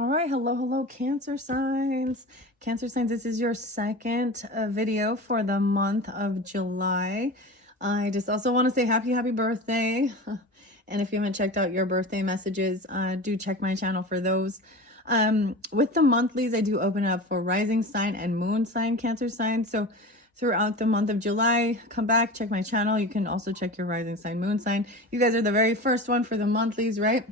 All right, hello, Cancer signs. Cancer signs, this is your second video for the month of July. I just also want to say happy birthday. And if you haven't checked out your birthday messages, do check my channel for those. With the monthlies, I do open up for rising sign and moon sign Cancer signs. So throughout the month of July, come back, check my channel. You can also check your rising sign, moon sign. You guys are the very first one for the monthlies, right?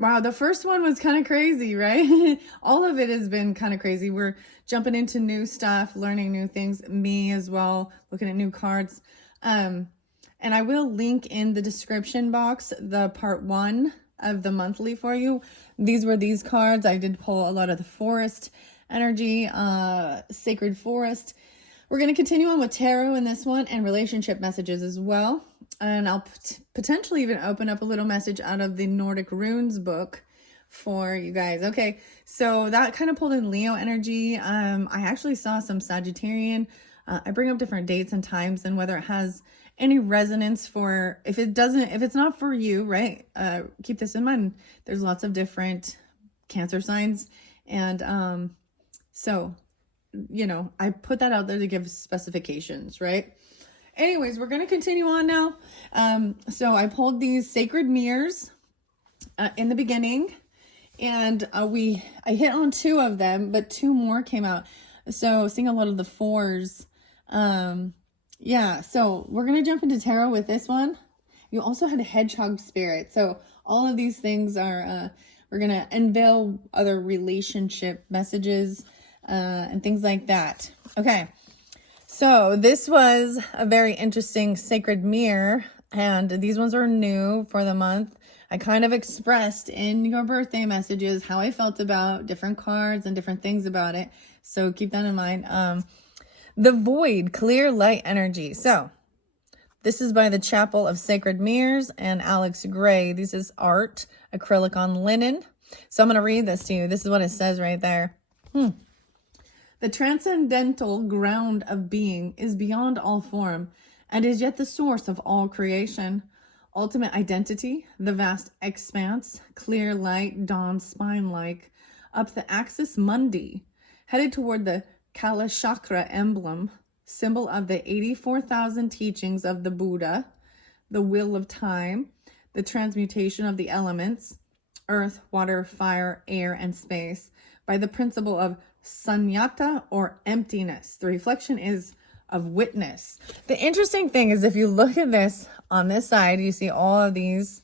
Wow, the first one was kind of crazy, right? All of it has been kind of crazy. We're jumping into new stuff, learning new things, me as well, looking at new cards. And I will link in the description box the part 1 of the monthly for you. These were these cards. I did pull a lot of the forest energy, sacred forest. We're going to continue on with tarot in this one and relationship messages as well. And I'll potentially even open up a little message out of the Nordic Runes book for you guys. Okay, so that kind of pulled in Leo energy. I actually saw some Sagittarian. I bring up different dates and times and whether it has any resonance for, if it's not for you, right? Keep this in mind. There's lots of different Cancer signs. And so, you know, I put that out there to give specifications, right? Anyways, we're going to continue on now. So I pulled these sacred mirrors in the beginning, and I hit on 2 of them, but 2 more came out. So seeing a lot of the 4s. Yeah, so we're going to jump into tarot with this one. You also had a hedgehog spirit. So all of these things are, we're going to unveil other relationship messages and things like that. Okay. So this was a very interesting sacred mirror, and these ones are new for the month. I kind of expressed in your birthday messages how I felt about different cards and different things about it. So keep that in mind. The Void, clear light energy. So this is by the Chapel of Sacred Mirrors and Alex Gray. This is art, acrylic on linen. So I'm going to read this to you. This is what it says right there. The transcendental ground of being is beyond all form and is yet the source of all creation. Ultimate identity, the vast expanse, clear light dawns spine-like up the axis mundi, headed toward the Kala Chakra emblem, symbol of the 84,000 teachings of the Buddha, the wheel of time, the transmutation of the elements, earth, water, fire, air, and space, by the principle of sunyata or emptiness. The reflection is of witness. The interesting thing is if you look at this on this side, you see all of these,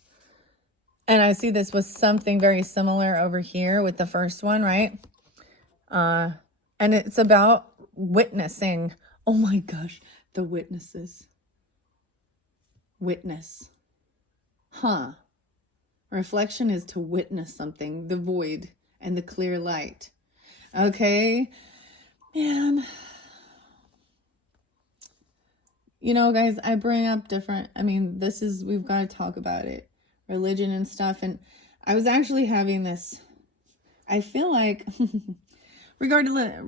and I see this was something very similar over here with the first one, right? And it's about witnessing. Oh my gosh, the witnesses. Witness. Reflection is to witness something, the void and the clear light. Okay, man, you know, guys, I bring up different, we've got to talk about it, religion and stuff. And I was actually having this, I feel like, regardless,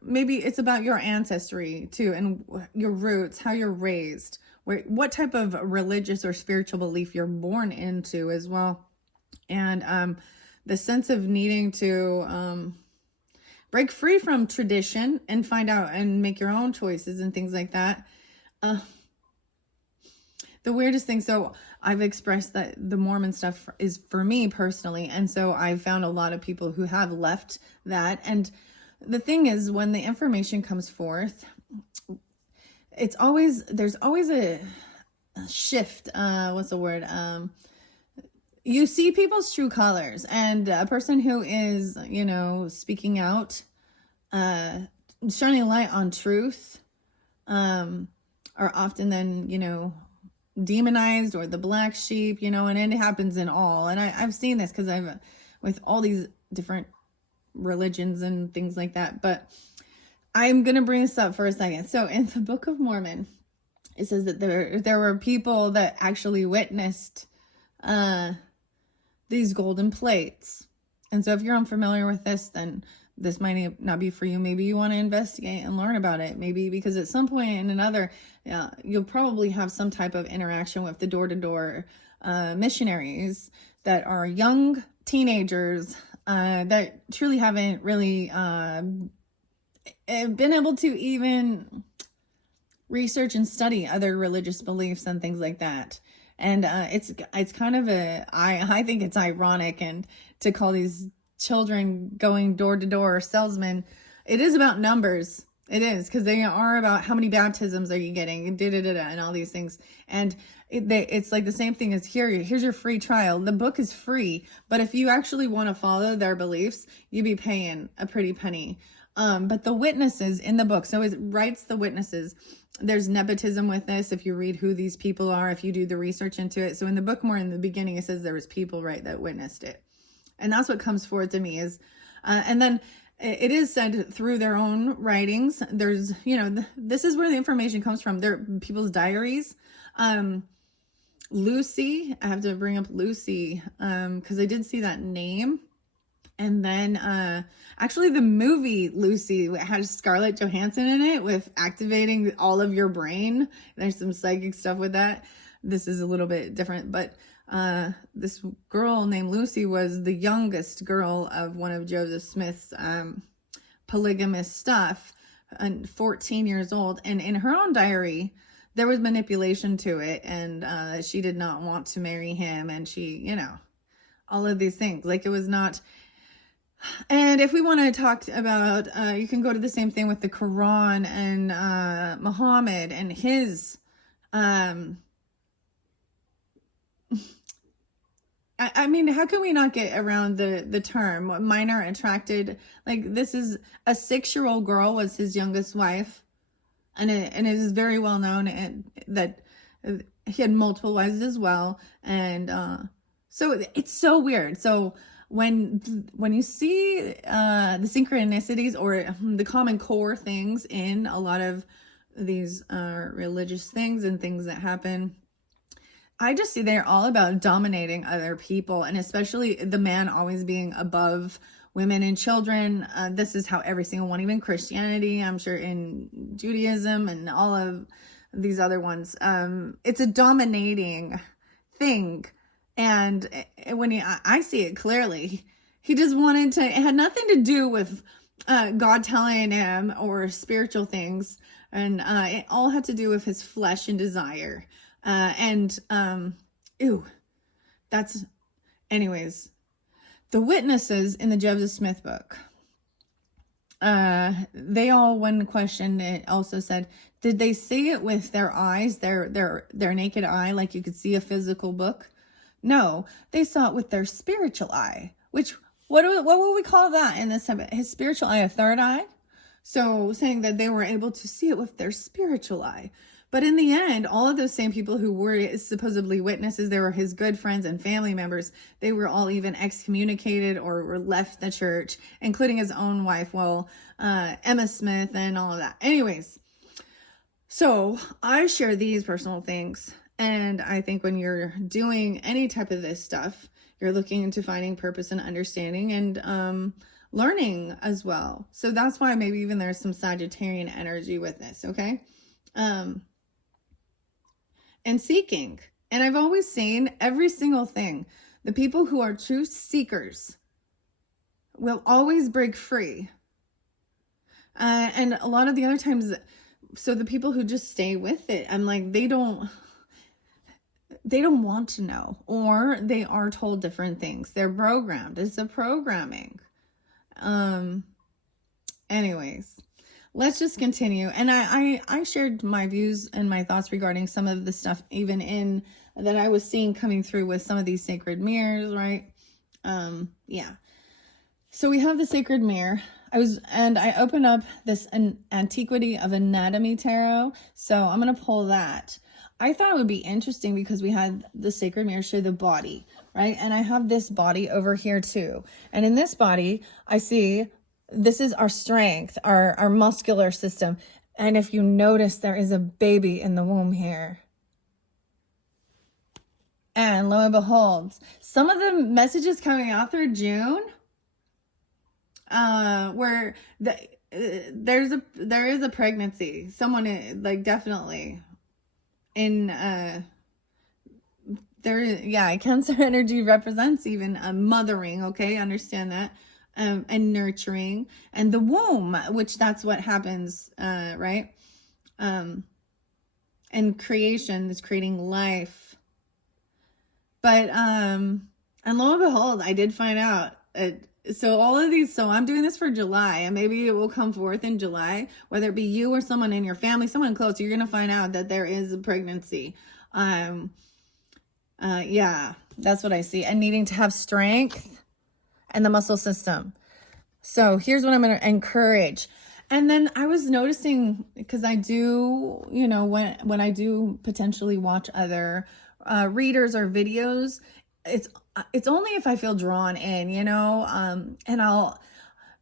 maybe it's about your ancestry too, and your roots, how you're raised, what type of religious or spiritual belief you're born into as well. And the sense of needing to, break free from tradition and find out and make your own choices and things like that. The weirdest thing, so I've expressed that the Mormon stuff is for me personally. And so I've found a lot of people who have left that. And the thing is, when the information comes forth, there's always a shift. What's the word? You see people's true colors, and a person who is, you know, speaking out, shining light on truth, are often then, you know, demonized or the black sheep, you know, and it happens in all. And I've seen this because with all these different religions and things like that. But I'm going to bring this up for a second. So in the Book of Mormon, it says that there were people that actually witnessed, these golden plates. And so if you're unfamiliar with this, then this might not be for you. Maybe you want to investigate and learn about it. Maybe because at some point in another, you'll probably have some type of interaction with the door-to-door missionaries that are young teenagers that truly haven't really been able to even research and study other religious beliefs and things like that. And it's kind of I think it's ironic, and to call these children going door to door salesmen, it is about numbers. It is, because they are about how many baptisms are you getting, and all these things. And it's like the same thing as here's your free trial. The book is free, but if you actually want to follow their beliefs, you'd be paying a pretty penny. But the witnesses in the book, so it writes the witnesses. There's nepotism with this. If you read who these people are, if you do the research into it. So in the book, more in the beginning, it says there was people, right, that witnessed it. And that's what comes forward to me is, and then it is said through their own writings. There's, this is where the information comes from. They're people's diaries. Lucy, I have to bring up Lucy, because I did see that name. And then actually the movie Lucy had Scarlett Johansson in it with activating all of your brain. There's some psychic stuff with that. This is a little bit different, but this girl named Lucy was the youngest girl of one of Joseph Smith's polygamous stuff, and 14 years old. And in her own diary, there was manipulation to it, and she did not want to marry him, and she, all of these things. Like, it was not. And if we want to talk about, you can go to the same thing with the Quran and Muhammad and his, I mean, how can we not get around the term minor attracted? Like, this is a 6-year-old girl was his youngest wife, and it is very well known that he had multiple wives as well, and so it's so weird. So when you see the synchronicities or the common core things in a lot of these religious things and things that happen, I just see they're all about dominating other people, and especially the man always being above women and children. This is how every single one, even Christianity, I'm sure in Judaism and all of these other ones, it's a dominating thing. And when I see it clearly, he just wanted to, it had nothing to do with God telling him or spiritual things. And it all had to do with his flesh and desire. Anyways, the witnesses in the Joseph Smith book, they all, when questioned, it also said, did they see it with their eyes, their naked eye, like you could see a physical book? No, they saw it with their spiritual eye, which, what would we call that in this time? His spiritual eye, a third eye? So saying that they were able to see it with their spiritual eye. But in the end, all of those same people who were supposedly witnesses, they were his good friends and family members. They were all even excommunicated or were left the church, including his own wife, Emma Smith and all of that. Anyways, so I share these personal things. And I think when you're doing any type of this stuff, you're looking into finding purpose and understanding and learning as well. So that's why maybe even there's some Sagittarian energy with this, okay? And seeking. And I've always seen every single thing. The people who are true seekers will always break free. And a lot of the other times, so the people who just stay with it, I'm like, they don't want to know, or they are told different things. They're programmed. It's a programming. Anyways, let's just continue. And I shared my views and my thoughts regarding some of the stuff, even in that I was seeing coming through with some of these sacred mirrors, right? Yeah. So we have the sacred mirror. I opened up this Antiquity of Anatomy tarot. So I'm going to pull that. I thought it would be interesting because we had the sacred mirror show the body, right? And I have this body over here too. And in this body, I see this is our strength, our muscular system. And if you notice, there is a baby in the womb here. And lo and behold, some of the messages coming out through June, where there is a pregnancy. Someone, like, definitely in Cancer energy represents even mothering, okay? Understand that. And nurturing, and the womb, which that's what happens, right? And creation is creating life. But, and lo and behold, I did find out, so all of these, so I'm doing this for July, and maybe it will come forth in July, whether it be you or someone in your family, someone close, you're going to find out that there is a pregnancy. Yeah, that's what I see. And needing to have strength and the muscle system. So here's what I'm going to encourage. And then I was noticing, because I do, when I do potentially watch other readers or videos, it's only if I feel drawn in, and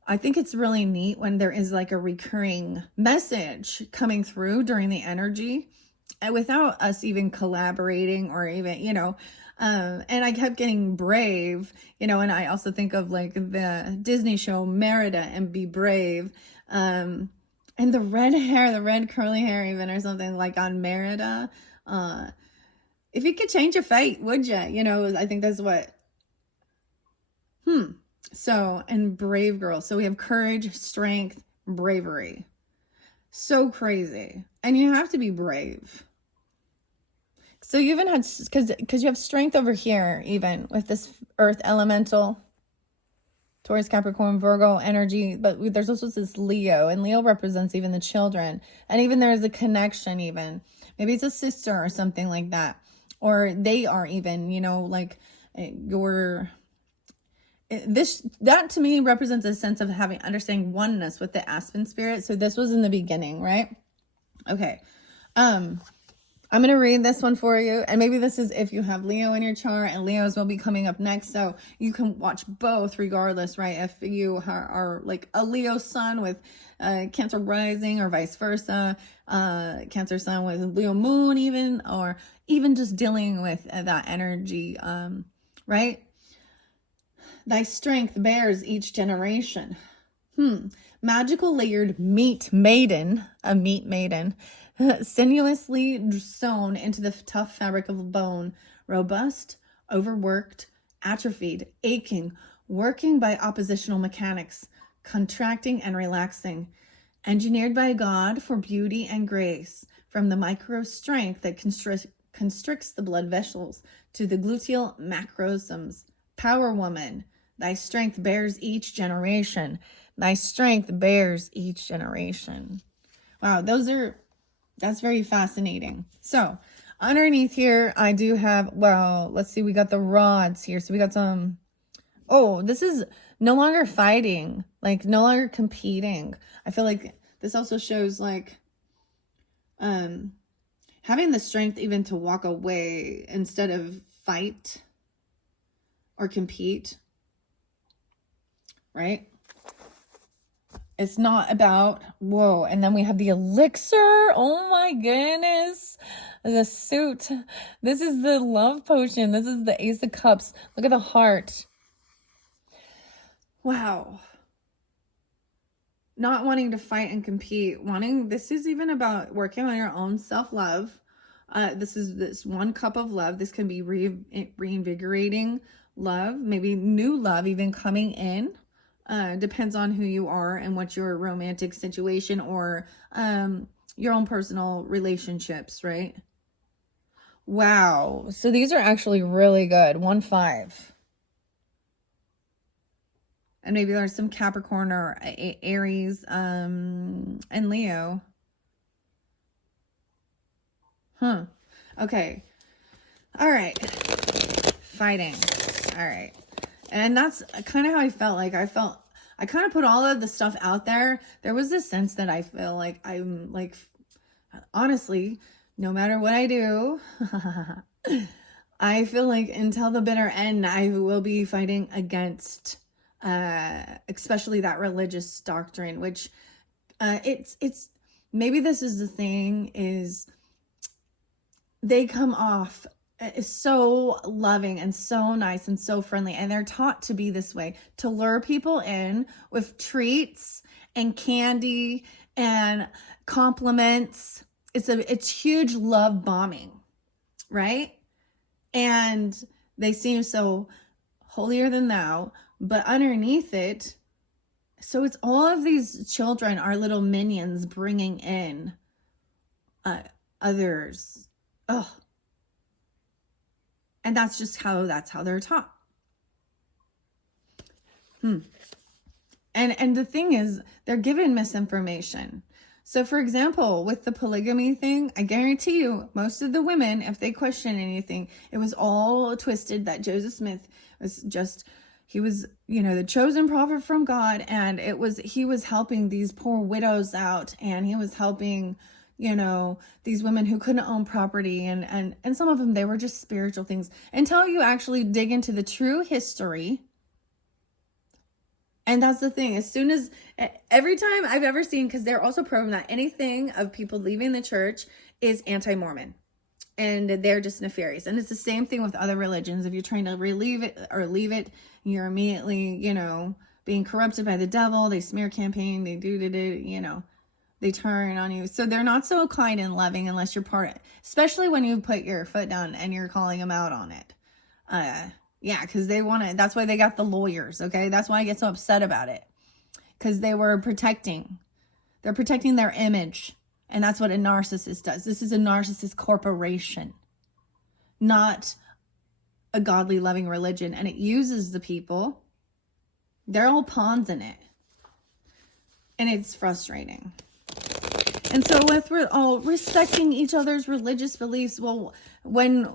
I think it's really neat when there is like a recurring message coming through during the energy, and without us even collaborating or even, and I kept getting brave, and I also think of like the Disney show Merida and Be Brave, and the red curly hair even, or something like on Merida. If you could change your fate, would you? I think that's what, so, and brave girl. So we have courage, strength, bravery. So crazy. And you have to be brave. So you even had, because you have strength over here, even with this earth elemental, Taurus, Capricorn, Virgo energy, but there's also this Leo, and Leo represents even the children. And even there's a connection, even maybe it's a sister or something like that, or they are even, like that to me represents a sense of understanding oneness with the Aspen spirit. So this was in the beginning, right? Okay. I'm going to read this one for you. And maybe this is if you have Leo in your chart, and Leos will be coming up next. So you can watch both regardless, right? If you are like a Leo sun with Cancer rising, or vice versa, Cancer sun with Leo moon even, or even just dealing with that energy, right? Thy strength bears each generation. Magical layered meat maiden, a meat maiden, sinuously sewn into the tough fabric of bone, robust, overworked, atrophied, aching, working by oppositional mechanics, contracting and relaxing, engineered by God for beauty and grace, from the micro strength that constricts the blood vessels to the gluteal macrosums. Power woman, thy strength bears each generation. Thy strength bears each generation. Wow, that's very fascinating. So underneath here, I do have, well, let's see, we got the rods here. So we got some, this is no longer fighting, like no longer competing. I feel like this also shows like having the strength even to walk away instead of fight or compete, right? It's not about, whoa. And then we have the elixir. Oh my goodness. The suit. This is the love potion. This is the Ace of Cups. Look at the heart. Wow. Not wanting to fight and compete. This is even about working on your own self-love. This is this one cup of love. This can be reinvigorating love. Maybe new love even coming in. Depends on who you are and what your romantic situation or your own personal relationships, right? Wow. So these are actually really good. 1-5. And maybe there's some Capricorn or Aries and Leo. Okay. All right. Fighting. All right. And that's kind of how I felt. Like I kind of put all of the stuff out there. There was this sense that I feel like I'm like, honestly, no matter what I do, I feel like until the bitter end, I will be fighting against, especially that religious doctrine, which it's maybe this is the thing, is they come off is so loving and so nice and so friendly, and they're taught to be this way, to lure people in with treats and candy and compliments. It's huge love bombing, right? And they seem so holier than thou, but underneath it, so it's all of these children, our little minions, bringing in others. Oh, and that's how they're taught. And the thing is, they're given misinformation. So for example, with the polygamy thing, I guarantee you, most of the women, if they question anything, it was all twisted that Joseph Smith was just, he was, the chosen prophet from God, and he was helping these poor widows out, and he was helping, these women who couldn't own property, and some of them, they were just spiritual things, until you actually dig into the true history. And that's the thing, every time I've ever seen, because they're also proven that anything of people leaving the church is anti-Mormon, and they're just nefarious. And it's the same thing with other religions. If you're trying to relieve it or leave it, you're immediately, being corrupted by the devil. They smear campaign, they they turn on you. So they're not so kind and loving unless you're especially when you put your foot down and you're calling them out on it. Yeah, because they want to, that's why they got the lawyers, okay? That's why I get so upset about it. Because they're protecting their image. And that's what a narcissist does. This is a narcissist corporation, not a godly, loving religion. And it uses the people. They're all pawns in it. And it's frustrating. And so with all respecting each other's religious beliefs, well, when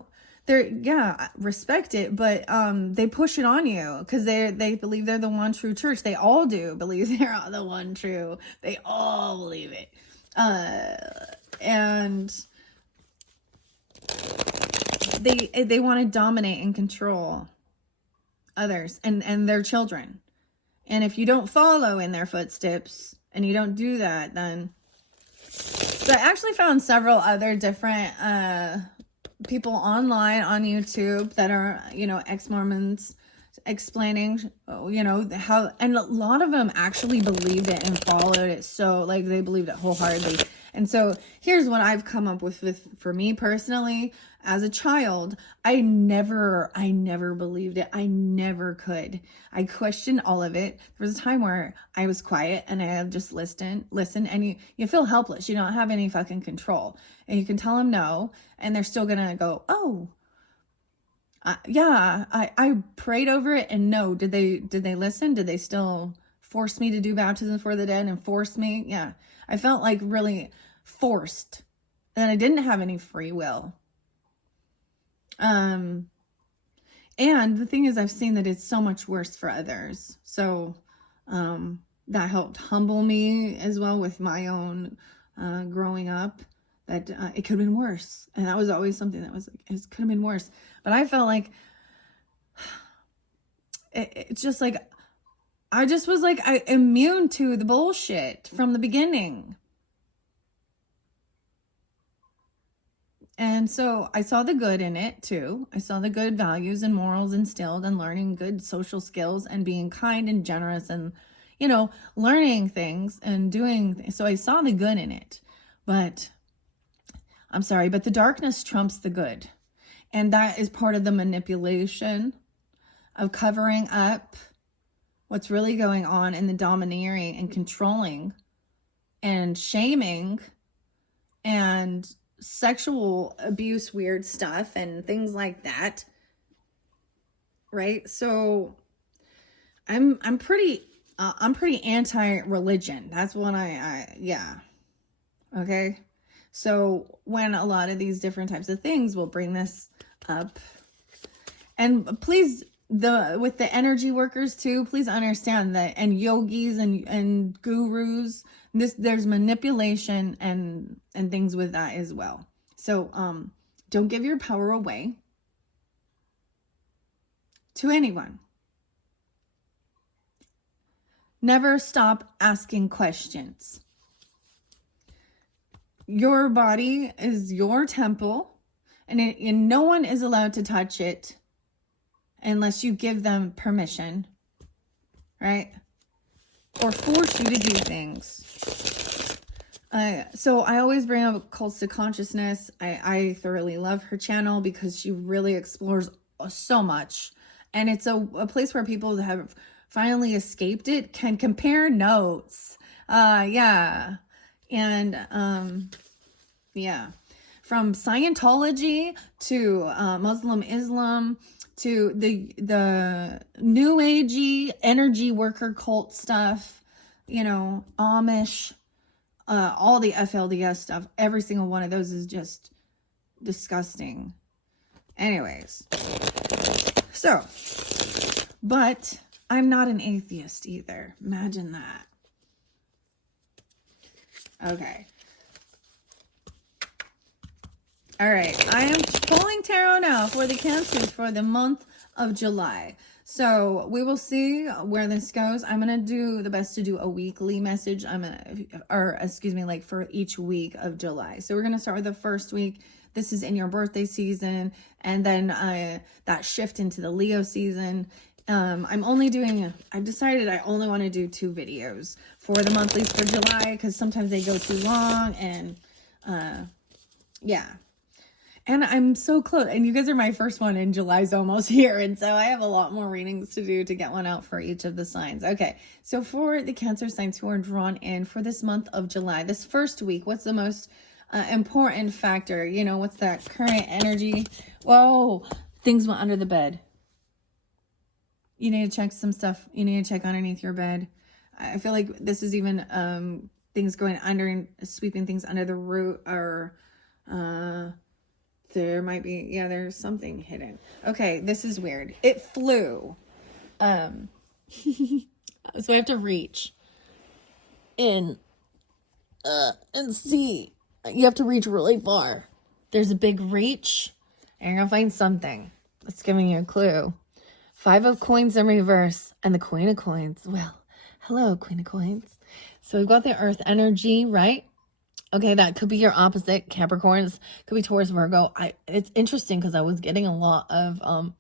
respect it, but they push it on you because they believe they're the one true church. They all do believe they're the one true. They all believe it, and they want to dominate and control others and their children. And if you don't follow in their footsteps and you don't do that, then so I actually found several other different people online on YouTube that are, ex-Mormons explaining, how, and a lot of them actually believed it and followed it. So like they believed it wholeheartedly. And so here's what I've come up with for me personally. As a child, I never believed it. I never could. I questioned all of it. There was a time where I was quiet and I just listened, and you feel helpless. You don't have any fucking control. And you can tell them no, and they're still gonna go, oh, yeah, I prayed over it, and no. Did they listen? Did they still force me to do baptism for the dead and force me? Yeah, I felt like really forced, and I didn't have any free will. And the thing is, I've seen that it's so much worse for others. So, that helped humble me as well with my own, growing up, that, it could have been worse. And that was always something that was, it could have been worse. But I felt like, it's just like, I just was like, immune to the bullshit from the beginning. And so I saw the good in it too. I saw the good values and morals instilled, and learning good social skills and being kind and generous and, learning things and doing things. So I saw the good in it, but I'm sorry, but the darkness trumps the good. And that is part of the manipulation of covering up what's really going on in the domineering and controlling and shaming and sexual abuse, weird stuff and things like that, right? So I'm pretty anti-religion. That's what yeah. Okay. So when a lot of these different types of things will bring this up, and please, with the energy workers too, please understand that, and yogis and gurus, there's manipulation and things with that as well. So don't give your power away to anyone. Never stop asking questions. Your body is your temple, and no one is allowed to touch it unless you give them permission, right? Or force you to do things. So I always bring up Cults to Consciousness. I thoroughly love her channel because she really explores so much. And it's a place where people that have finally escaped it can compare notes. Yeah. And yeah. From Scientology to Muslim Islam to the New Agey energy worker cult stuff, Amish, all the FLDS stuff, every single one of those is just disgusting. Anyways, so, but I'm not an atheist either. Imagine that. Okay. All right. I am pulling tarot now for the Cancers for the month of July. So we will see where this goes. I'm going to do the best to do a weekly message. Like for each week of July. So we're going to start with the first week. This is in your birthday season. And then that shift into the Leo season. I've decided I only want to do 2 videos for the monthlies for July because sometimes they go too long and yeah. And I'm so close. And you guys are my first one, and July's almost here. And so I have a lot more readings to do to get one out for each of the signs. Okay, so for the Cancer signs who are drawn in for this month of July, this first week, what's the most important factor? What's that current energy? Whoa, things went under the bed. You need to check some stuff. You need to check underneath your bed. I feel like this is even things going under and sweeping things under the root, or there might be, there's something hidden. Okay, this is weird. It flew. So I have to reach in and see. You have to reach really far. There's a big reach, and you're gonna find something. That's giving you a clue. 5 of coins in reverse, and the Queen of Coins. Well, hello, Queen of Coins. So we've got the Earth energy, right? Okay, that could be your opposite. Capricorns, could be Taurus, Virgo. It's interesting because I was getting a lot of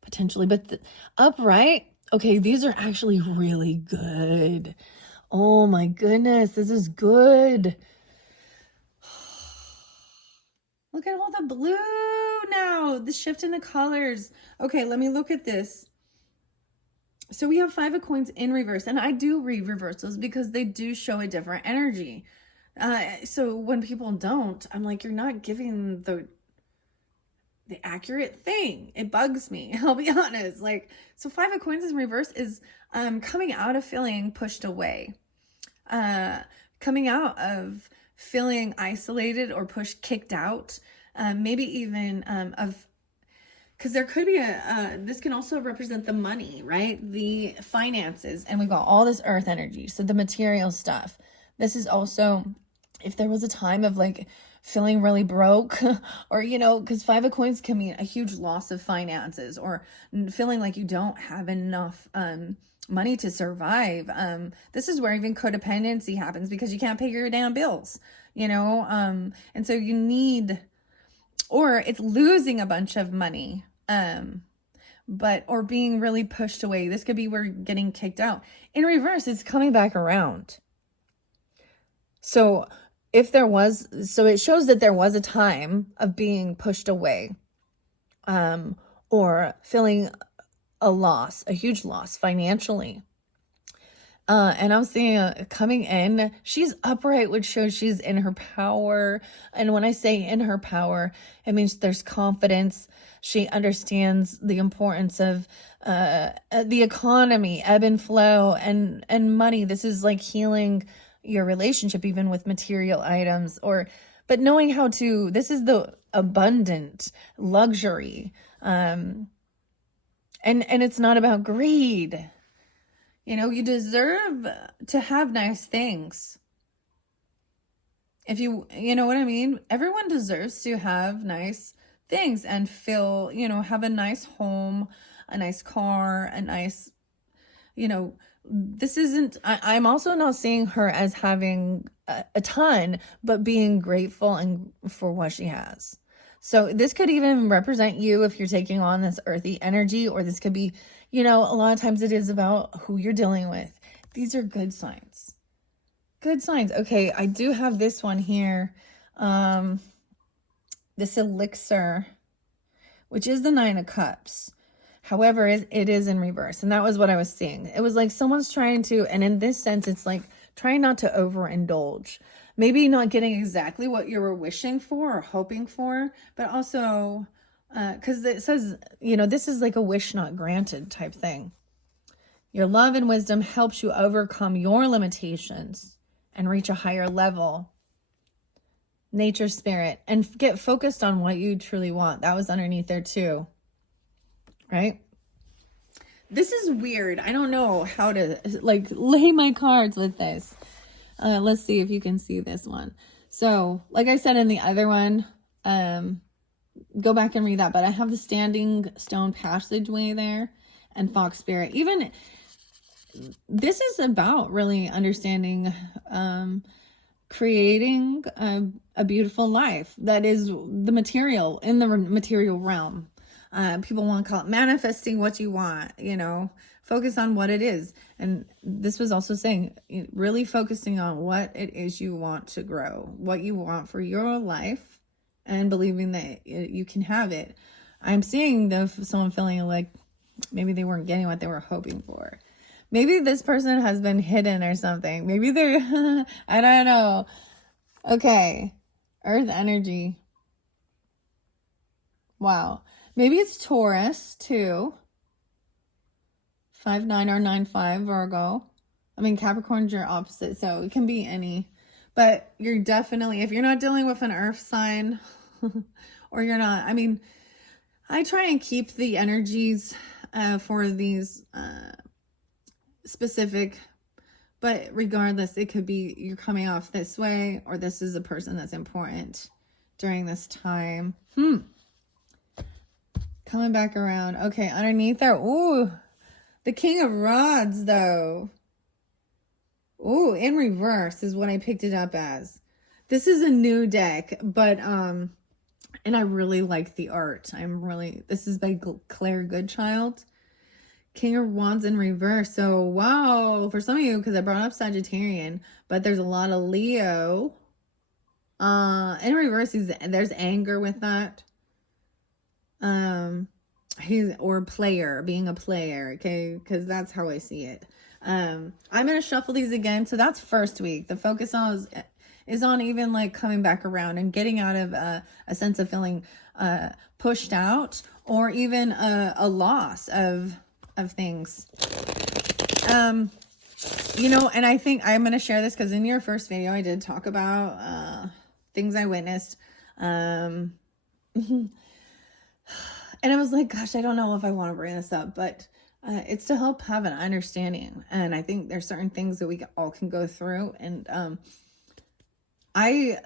potentially, but upright. Okay, these are actually really good. Oh my goodness, this is good. Look at all the blue now. The shift in the colors. Okay, let me look at this. So we have 5 of coins in reverse, and I do read reversals because they do show a different energy. So when people don't, I'm like, you're not giving the accurate thing. It bugs me. I'll be honest. So 5 of coins in reverse is coming out of feeling pushed away, coming out of feeling isolated or kicked out, maybe even because there could be this can also represent the money, right? The finances, and we've got all this earth energy. So the material stuff. This is also, if there was a time of feeling really broke or, because 5 of coins can mean a huge loss of finances or feeling like you don't have enough money to survive. This is where even codependency happens because you can't pay your damn bills, and so you need, or it's losing a bunch of money, or being really pushed away. This could be where getting kicked out. In reverse, it's coming back around. So it shows that there was a time of being pushed away, or feeling a huge loss financially. And I'm seeing coming in, she's upright, which shows she's in her power. And when I say in her power, it means there's confidence. She understands the importance of the economy, ebb and flow, and money. This is like healing your relationship, even with material items, but knowing how to, this is the abundant luxury. And it's not about greed. You deserve to have nice things. If you know what I mean? Everyone deserves to have nice things and feel, have a nice home, a nice car, a nice, this isn't, I'm also not seeing her as having a ton, but being grateful and for what she has. So this could even represent you if you're taking on this earthy energy, or this could be, a lot of times it is about who you're dealing with. These are good signs. good signs. Okay, I do have this one here. This elixir, which is the Nine of Cups. However, it is in reverse. And that was what I was seeing. It was like someone's trying to, and in this sense, it's like trying not to overindulge. Maybe not getting exactly what you were wishing for or hoping for, but also, because it says, this is like a wish not granted type thing. Your love and wisdom helps you overcome your limitations and reach a higher level. Nature spirit, and get focused on what you truly want. That was underneath there too, right? This is weird. I don't know how to like lay my cards with this. Let's see if you can see this one. So like I said in the other one, go back and read that, but I have the standing stone passageway there and fox spirit. Even this is about really understanding, creating a beautiful life that is the material, in the material realm. People want to call it manifesting what you want, focus on what it is. And this was also saying, really focusing on what it is you want to grow, what you want for your life, and believing that you can have it. I'm seeing someone feeling like maybe they weren't getting what they were hoping for. Maybe this person has been hidden or something. Maybe they're, I don't know. Okay. Earth energy. Wow. Maybe it's Taurus too. 5-9 or 9-5 Virgo. I mean, Capricorn's your opposite, so it can be any. But you're definitely, if you're not dealing with an earth sign, or you're not, I mean, I try and keep the energies for these specific, but regardless, it could be you're coming off this way, or this is a person that's important during this time. Coming back around. Okay, underneath there. Ooh, the King of Rods, though. Ooh, in reverse is what I picked it up as. This is a new deck, but and I really like the art. This is by Claire Goodchild. King of Wands in reverse. So, wow, for some of you, because I brought up Sagittarian, but there's a lot of Leo. In reverse, there's anger with that. Being a player, okay, because that's how I see it. I'm gonna shuffle these again. So that's first week. The focus is on even like coming back around and getting out of a sense of feeling pushed out, or even a loss of things. And I think I'm gonna share this because in your first video I did talk about things I witnessed. And I was like, gosh, I don't know if I want to bring this up, but it's to help have an understanding. And I think there's certain things that we all can go through. And I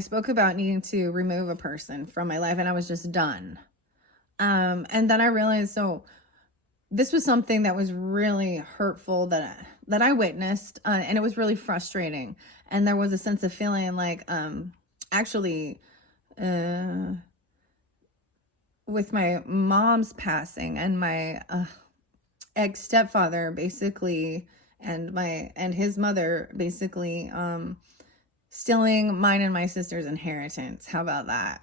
spoke about needing to remove a person from my life, and I was just done. And then I realized, so this was something that was really hurtful that I witnessed, and it was really frustrating. And there was a sense of feeling like, with my mom's passing and my ex-stepfather basically, and his mother basically stealing mine and my sister's inheritance. How about that?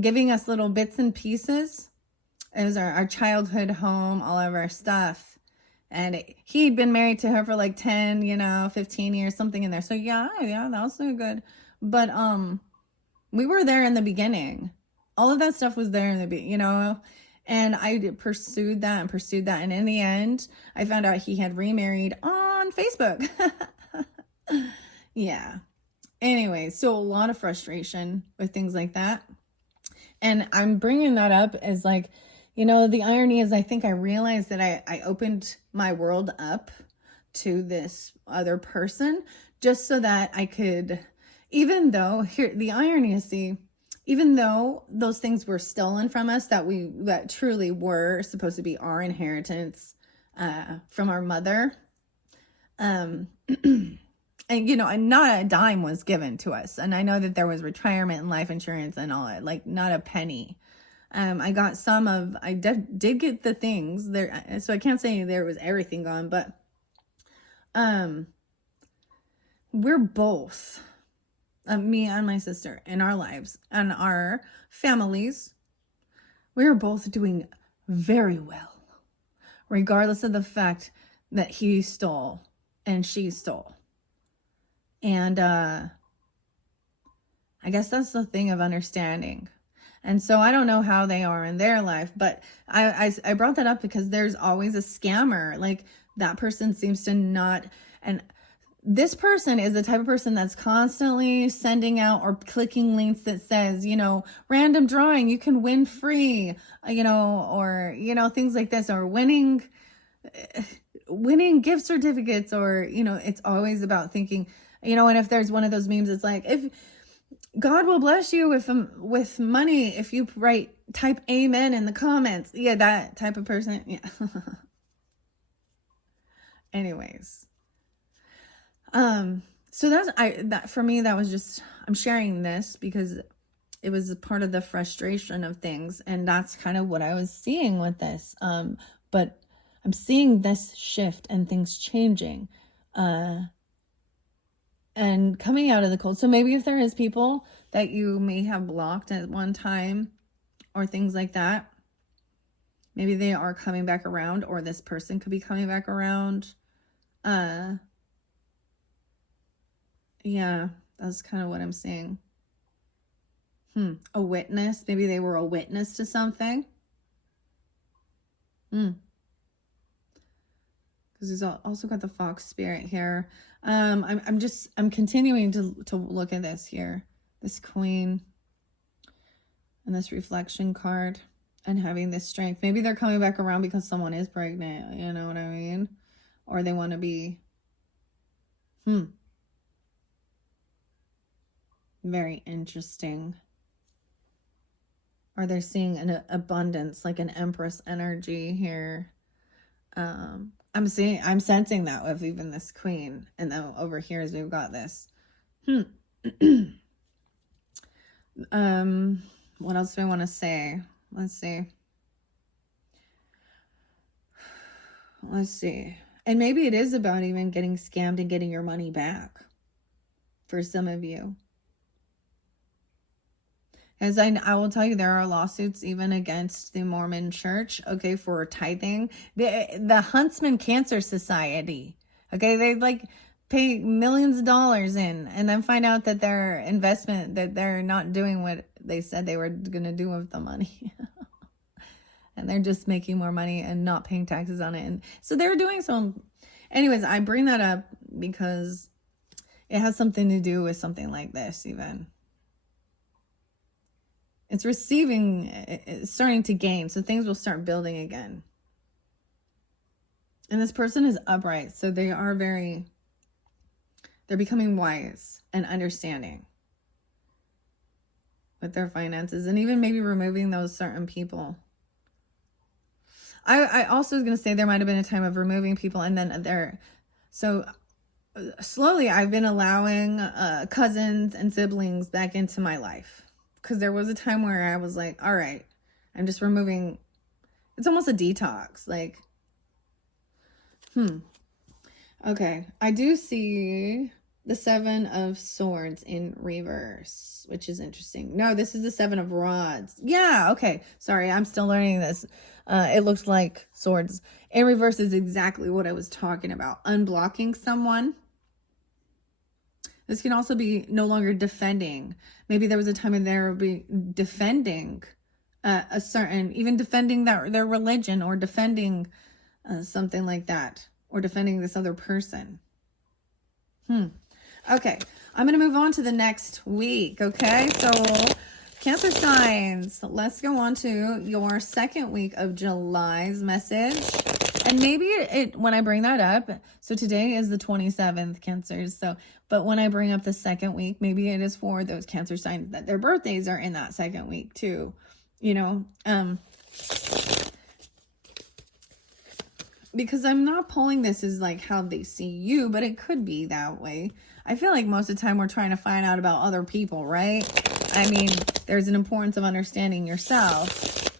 Giving us little bits and pieces. It was our childhood home, all of our stuff. And he'd been married to her for like 10, 15 years, something in there. So yeah, that was so good. But we were there in the beginning. All of that stuff was there in the beginning, and I pursued that. And in the end, I found out he had remarried on Facebook. Yeah. Anyway, so a lot of frustration with things like that. And I'm bringing that up as like, the irony is I think I realized that I opened my world up to this other person just so that I could, even though the irony is, even though those things were stolen from us that truly were supposed to be our inheritance from our mother, and and not a dime was given to us. And I know that there was retirement and life insurance and all that, like not a penny. I got did get the things there, so I can't say there was everything gone, but we're both, me and my sister, in our lives and our families, we're both doing very well, regardless of the fact that he stole and she stole. And I guess that's the thing of understanding. And so I don't know how they are in their life, but I brought that up because there's always a scammer. Like, that person seems to not, and this person is the type of person that's constantly sending out or clicking links that says, random drawing, you can win free, or, things like this, or winning gift certificates, or, it's always about thinking, and if there's one of those memes, it's like, if God will bless you with money if you type amen in the comments. Yeah, that type of person. Yeah. Anyways. So that for me, that was just, I'm sharing this because it was a part of the frustration of things. And that's kind of what I was seeing with this. But I'm seeing this shift and things changing, and coming out of the cold. So maybe if there is people that you may have blocked at one time or things like that, maybe they are coming back around, or this person could be coming back around. Yeah, that's kind of what I'm seeing. A witness. Maybe they were a witness to something. Because he's also got the fox spirit here. I'm continuing to look at this here. This queen and this reflection card and having this strength. Maybe they're coming back around because someone is pregnant. You know what I mean? Or they want to be, very interesting. Or they're seeing an abundance, like an empress energy here. I'm sensing that with even this queen. And then over here as we've got this. What else do I want to say? Let's see. And maybe it is about even getting scammed and getting your money back for some of you. As I will tell you, there are lawsuits even against the Mormon church, okay, for tithing. The Huntsman Cancer Society, okay, they pay millions of dollars in and then find out that their investment, that they're not doing what they said they were going to do with the money. And they're just making more money and not paying taxes on it. And so they're doing some. Anyways, I bring that up because it has something to do with something like this even. It's it's starting to gain. So things will start building again. And this person is upright. So they're becoming wise and understanding with their finances, and even maybe removing those certain people. I also was going to say there might have been a time of removing people, and then so slowly I've been allowing cousins and siblings back into my life. Because there was a time where I was like, all right, I'm just removing. It's almost a detox. Like, okay. I do see the 7 of Swords in reverse, which is interesting. No, this is the 7 of Rods. Yeah, okay. Sorry, I'm still learning this. It looks like Swords in reverse is exactly what I was talking about. Unblocking someone. This can also be no longer defending. Maybe there was a time in there would be defending even defending their religion, or defending something like that, or defending this other person. Okay, I'm going to move on to the next week, okay? So, Cancer signs, let's go on to your second week of July's message. And maybe when I bring that up, so today is the 27th, Cancers. But when I bring up the second week, maybe it is for those Cancer signs that their birthdays are in that second week too. Because I'm not pulling this as like how they see you, but it could be that way. I feel like most of the time we're trying to find out about other people, right? I mean, there's an importance of understanding yourself.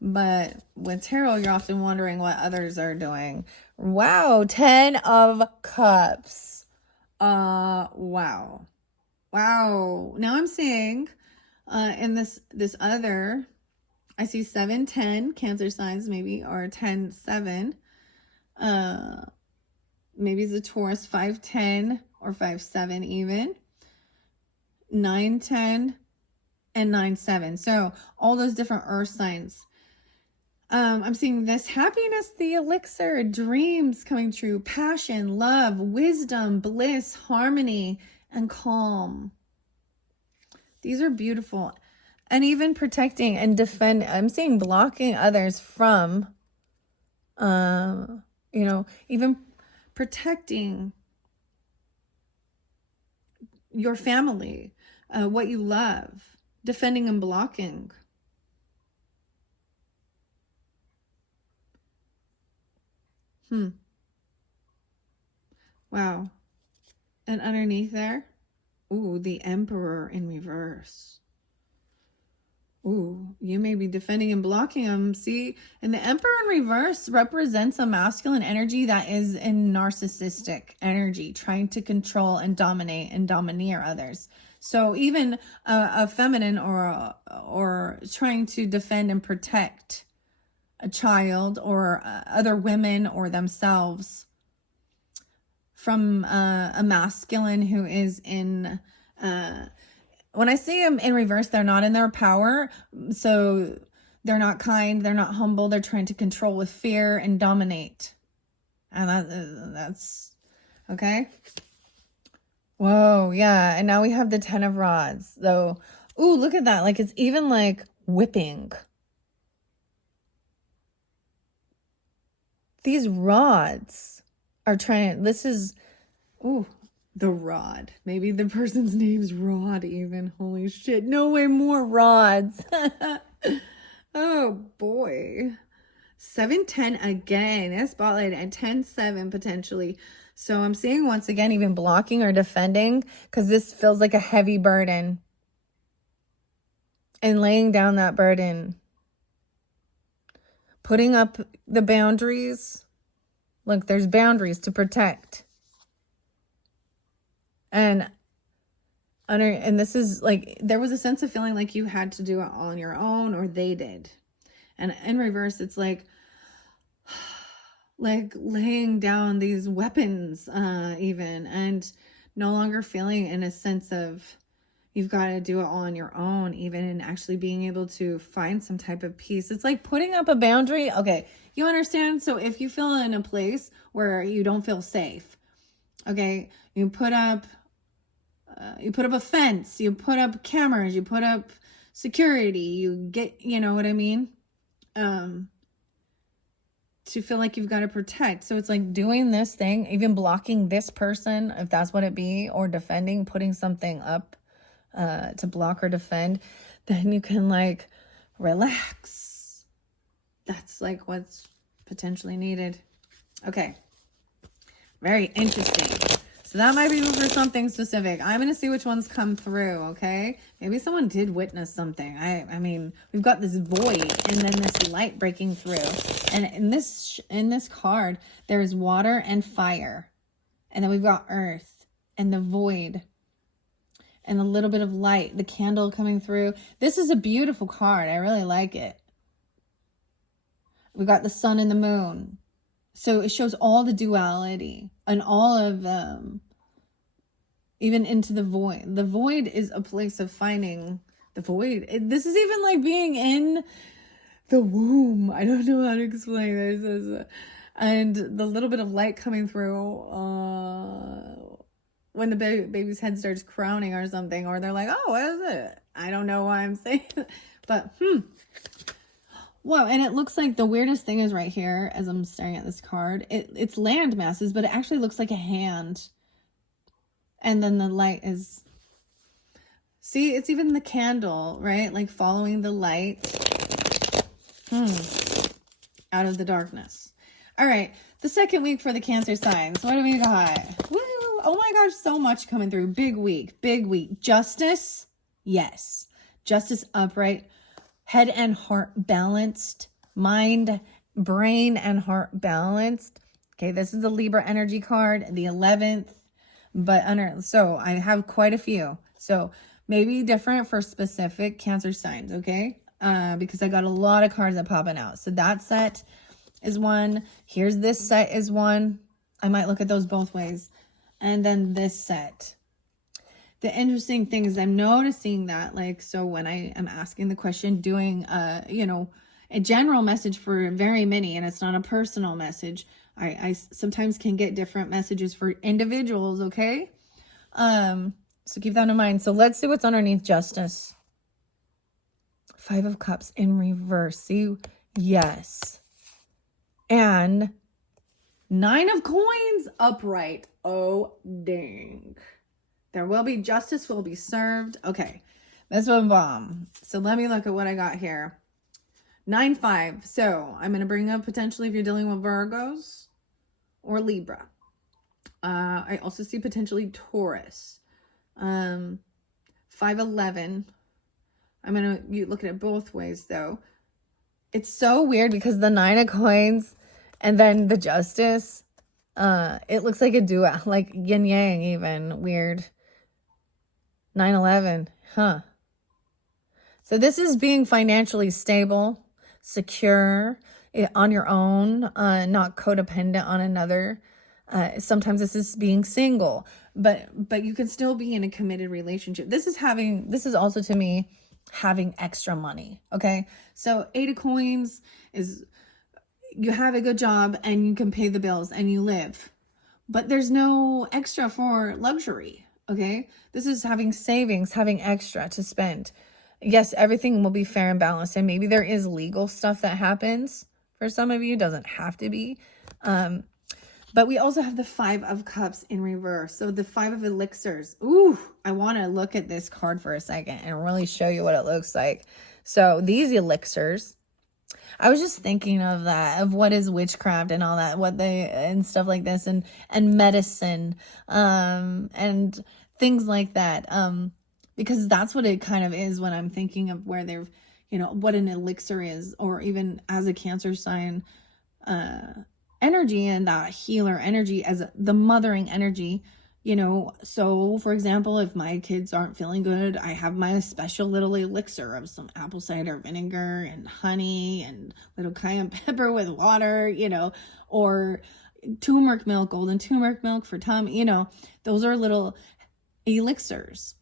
But with tarot, you're often wondering what others are doing. Wow, 10 of Cups. Wow. Wow. Now I'm seeing in this other, I see 710 Cancer signs maybe, or 10-7. Maybe it's a Taurus, 5-10 or 5-7 even. 9-10 and 9-7. So all those different earth signs. I'm seeing this happiness, the elixir, dreams coming true, passion, love, wisdom, bliss, harmony, and calm. These are beautiful. And even protecting and defend. I'm seeing blocking others from, even protecting your family, what you love, defending and blocking. Wow. And underneath there, ooh, the Emperor in reverse. Ooh, you may be defending and blocking them. See, and the Emperor in reverse represents a masculine energy that is in narcissistic energy, trying to control and dominate and domineer others. So even a feminine or trying to defend and protect a child or other women or themselves from a masculine who is in, when I see them in reverse, they're not in their power. So they're not kind, they're not humble, they're trying to control with fear and dominate. And that's okay. Whoa, yeah. And now we have the 10 of rods. So, ooh, look at that. Like it's even like whipping. These rods are trying, this is, ooh, the rod. Maybe the person's name's Rod even. Holy shit. No way, more rods. Oh boy. 7-10 again. A spotlight and 10-7 potentially. So I'm seeing once again, even blocking or defending, because this feels like a heavy burden. And laying down that burden. Putting up the boundaries. Look, there's boundaries to protect. And this is like, there was a sense of feeling like you had to do it on your own, or they did. And in reverse, it's like laying down these weapons, even, and no longer feeling in a sense of you've got to do it all on your own, even, and actually being able to find some type of peace. It's like putting up a boundary. Okay, you understand? So if you feel in a place where you don't feel safe, okay, you put up a fence, you put up cameras, you put up security, you get, you know what I mean? To feel like you've got to protect. So it's like doing this thing, even blocking this person, if that's what it be, or defending, putting something up to block or defend, then you can like relax. That's like what's potentially needed. Okay. Very interesting. So that might be for something specific. I'm going to see which ones come through, okay? Maybe someone did witness something. I mean, we've got this void and then this light breaking through. And in this card, there's water and fire. And then we've got earth and the void and a little bit of light, the candle coming through. This is a beautiful card. I really like it. We've got the sun and the moon. So it shows all the duality and all of even into the void. The void is a place of finding the void. This is even like being in the womb. I don't know how to explain this. And the little bit of light coming through when the baby's head starts crowning or something, or they're like, oh, what is it? I don't know why I'm saying that. But whoa, and it looks like the weirdest thing is right here as I'm staring at this card. It's land masses, but it actually looks like a hand. And then the light is, see, it's even the candle, right? Like following the light out of the darkness. All right, the second week for the Cancer signs. What do we got? Woo! Oh my gosh, so much coming through. Big week, big week. Justice, yes. Justice upright. Head and heart balanced. Mind, brain, and heart balanced. Okay, this is the Libra energy card, the 11th. But so I have quite a few. So maybe different for specific Cancer signs, okay? Because I got a lot of cards that popping out. So that set is one. Here's this set is one. I might look at those both ways. And then this set. The interesting thing is I'm noticing that, like, so when I am asking the question, doing, you know, a general message for very many, and it's not a personal message, I sometimes can get different messages for individuals, okay? So keep that in mind. So let's see what's underneath Justice. 5 of Cups in reverse. See? Yes. And 9 of Coins upright. Oh, dang. There will be justice will be served. Okay. This one bomb. So let me look at what I got here. 9-5. So I'm going to bring up potentially if you're dealing with Virgos or Libra. I also see potentially Taurus. 5-11. I'm going to look at it both ways though. It's so weird because the 9 of Coins and then the Justice, it looks like a duo, like yin yang even. Weird. 9-11. Huh. So this is being financially stable, secure, on your own, not codependent on another. Sometimes this is being single, but you can still be in a committed relationship. This is also to me having extra money. Okay. So 8 of Coins is you have a good job and you can pay the bills and you live, but there's no extra for luxury. Okay. This is having savings, having extra to spend. Yes, everything will be fair and balanced. And maybe there is legal stuff that happens for some of you. Doesn't have to be. But we also have the 5 of Cups in reverse. So the 5 of Elixirs. Ooh, I want to look at this card for a second and really show you what it looks like. So these elixirs, I was just thinking of that, of what is witchcraft and all that, and stuff like this, and medicine, and things like that. Because that's what it kind of is when I'm thinking of where they're, you know, what an elixir is, or even as a Cancer sign, energy and that healer energy as the mothering energy, you know. So for example, if my kids aren't feeling good, I have my special little elixir of some apple cider vinegar and honey and little cayenne pepper with water, you know, or turmeric milk, golden turmeric milk for tummy, you know. Those are little elixirs.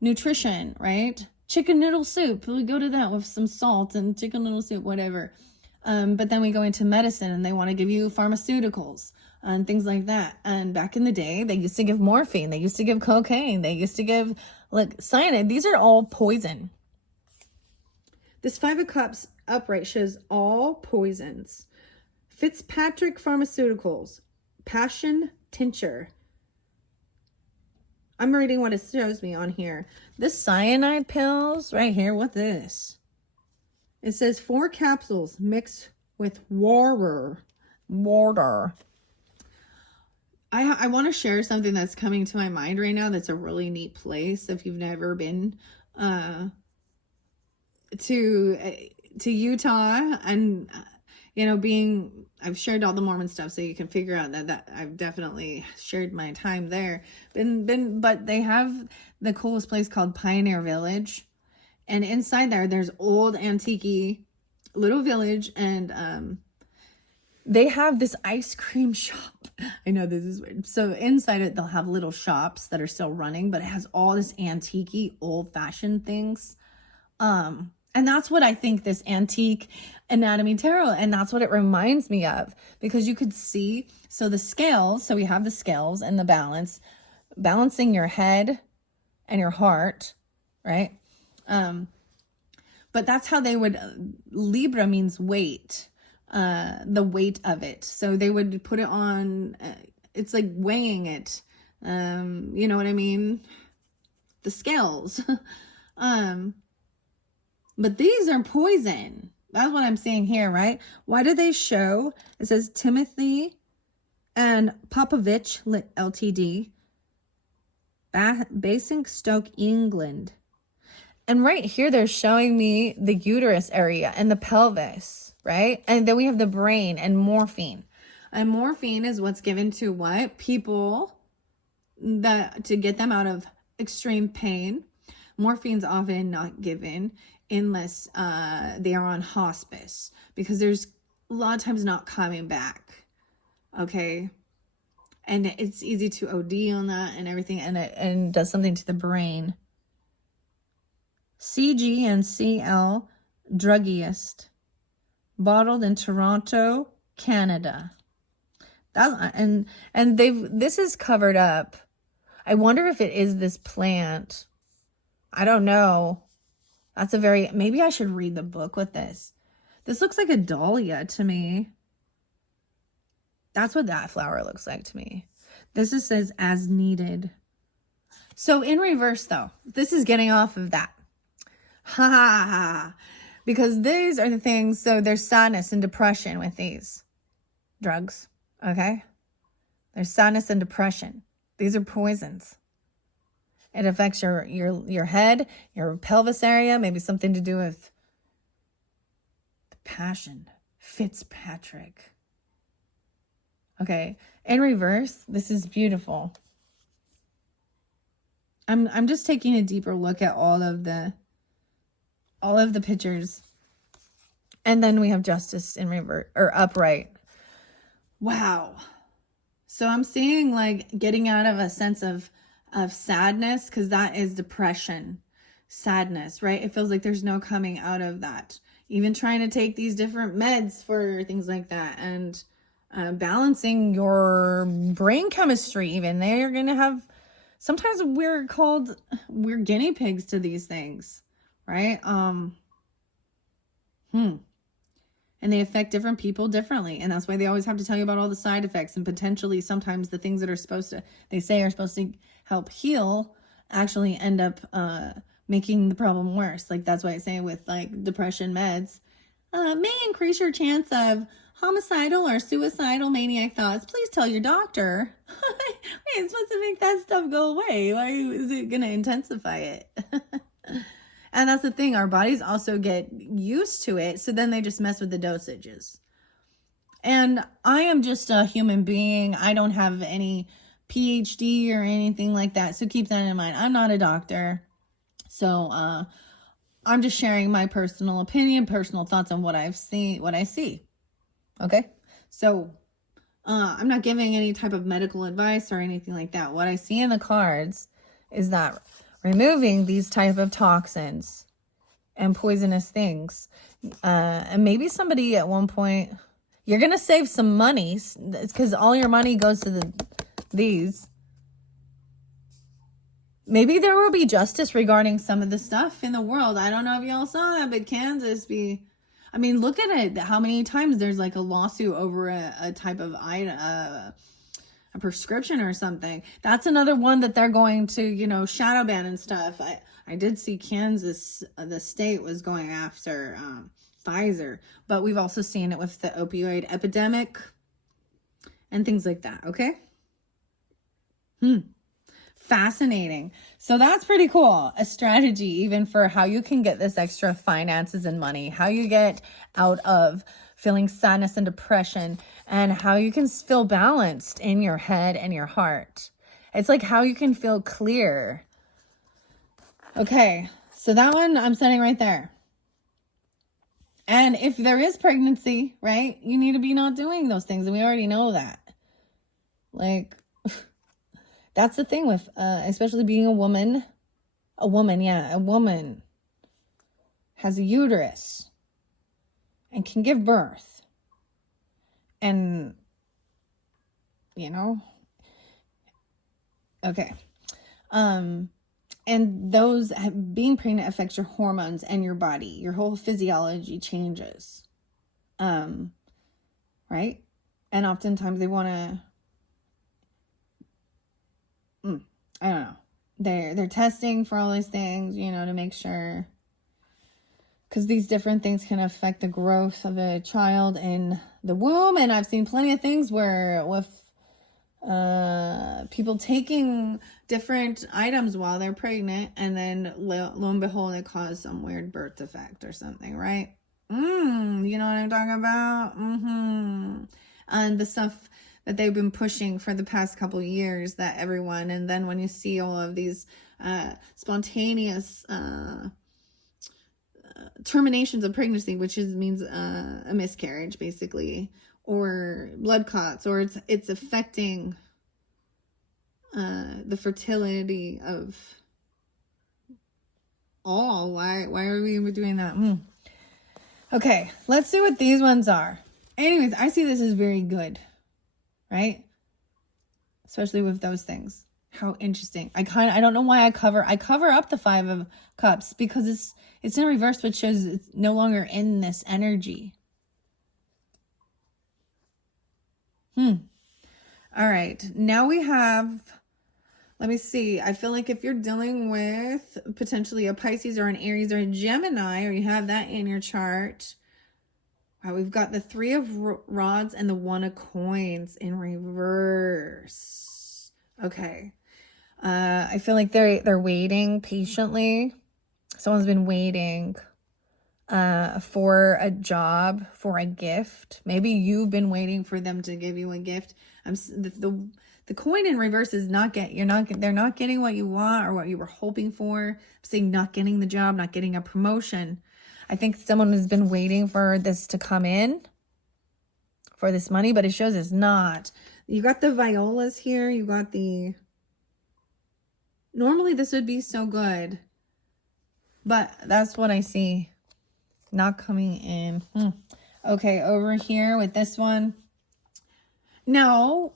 Nutrition, right? Chicken noodle soup, we go to that with some salt and chicken noodle soup, whatever. But then we go into medicine and they want to give you pharmaceuticals and things like that. And back in the day, they used to give morphine, they used to give cocaine, they used to give like cyanide. These are all poison. This 5 of Cups upright shows all poisons. Fitzpatrick Pharmaceuticals, Passion Tincture. I'm reading what it shows me on here. This cyanide pills right here, what's this? It says 4 capsules mixed with water. I want to share something that's coming to my mind right now that's a really neat place if you've never been to Utah. And you know, I've shared all the Mormon stuff, so you can figure out that I've definitely shared my time there. But they have the coolest place called Pioneer Village, and inside there's old antique little village, and they have this ice cream shop. I know this is weird. So inside it, they'll have little shops that are still running, but it has all this antique, old-fashioned things. And that's what I think this antique anatomy tarot, and that's what it reminds me of, because you could see, so the scales, so we have the scales and the balancing your head and your heart, right? But that's how they would, Libra means weight, the weight of it. So they would put it on, it's like weighing it, you know what I mean? The scales. But these are poison. That's what I'm saying here, right? Why do they show? It says Timothy and Popovich Ltd. Basingstoke, England. And right here, they're showing me the uterus area and the pelvis, right? And then we have the brain and morphine. And morphine is what's given to what? People that to get them out of extreme pain. Morphine's often not given unless they are on hospice, because there's a lot of times not coming back. Okay. And it's easy to OD on that and everything, and it does something to the brain. CG and CL Druggiest, bottled in Toronto, Canada. And this is covered up. I wonder if it is this plant. I don't know. Maybe I should read the book with this. This looks like a dahlia to me. That's what that flower looks like to me. This just says as needed. So in reverse though, this is getting off of that. Ha ha ha. Because these are the things, so there's sadness and depression with these drugs, okay? There's sadness and depression. These are poisons. It affects your head, your pelvis area, maybe something to do with the passion. Fitzpatrick. Okay, in reverse, this is beautiful. I'm just taking a deeper look at all of the pictures. And then we have justice in reverse, or upright. Wow. So I'm seeing like getting out of a sense of sadness, because that is depression, sadness, right? It feels like there's no coming out of that. Even trying to take these different meds for things like that, and balancing your brain chemistry, even they're going to have, sometimes we're guinea pigs to these things, right? And they affect different people differently. And that's why they always have to tell you about all the side effects, and potentially sometimes the things that are they say are supposed to help heal actually end up making the problem worse. Like that's why I say with like depression meds, may increase your chance of homicidal or suicidal maniac thoughts. Please tell your doctor. Wait, it's supposed to make that stuff go away. Why is it going to intensify it? And that's the thing. Our bodies also get used to it. So then they just mess with the dosages. And I am just a human being. I don't have any PhD or anything like that. So keep that in mind. I'm not a doctor. So I'm just sharing my personal opinion, personal thoughts on what I've seen, what I see. Okay. So I'm not giving any type of medical advice or anything like that. What I see in the cards is that removing these type of toxins and poisonous things, and maybe somebody at one point, you're going to save some money. It's because all your money goes to these. Maybe there will be justice regarding some of the stuff in the world. I don't know if y'all saw that, but Kansas I mean, look at it. How many times there's like a lawsuit over a type of a prescription or something. That's another one that they're going to, shadow ban and stuff. I did see Kansas, the state was going after Pfizer, but we've also seen it with the opioid epidemic and things like that. Okay. Fascinating. So that's pretty cool. A strategy even for how you can get this extra finances and money, how you get out of feeling sadness and depression, and how you can feel balanced in your head and your heart. It's like how you can feel clear. Okay. So that one I'm setting right there. And if there is pregnancy, right, you need to be not doing those things. And we already know that. Like, that's the thing with, especially being a woman. A woman has a uterus and can give birth. And, okay. And those being pregnant affects your hormones and your body. Your whole physiology changes. Right? And oftentimes they want to, I don't know. They're testing for all these things, to make sure, because these different things can affect the growth of a child in the womb. And I've seen plenty of things where with people taking different items while they're pregnant, and then lo and behold, it caused some weird birth defect or something, right? You know what I'm talking about? And the stuff that they've been pushing for the past couple years, that everyone, and then when you see all of these spontaneous terminations of pregnancy, which means a miscarriage basically, or blood clots, or it's affecting the fertility of all. Why are we doing that? Okay, let's see what these ones are. Anyways, I see this as very good, right? Especially with those things. How interesting. I don't know why I cover up the 5 of Cups, because it's in reverse, which shows it's no longer in this energy. All right, now we have, let me see. I feel like if you're dealing with potentially a Pisces or an Aries or a Gemini, or you have that in your chart, we've got the 3 of Rods and the 1 of Coins in reverse. Okay. I feel like they're waiting patiently. Someone's been waiting for a job, for a gift. Maybe you've been waiting for them to give you a gift. The coin in reverse is they're not getting what you want or what you were hoping for. I'm saying not getting the job, not getting a promotion. I think someone has been waiting for this to come in, for this money, but it shows it's not. You got the violas here. You got normally this would be so good, but that's what I see. Not coming in. Okay, over here with this one. Now,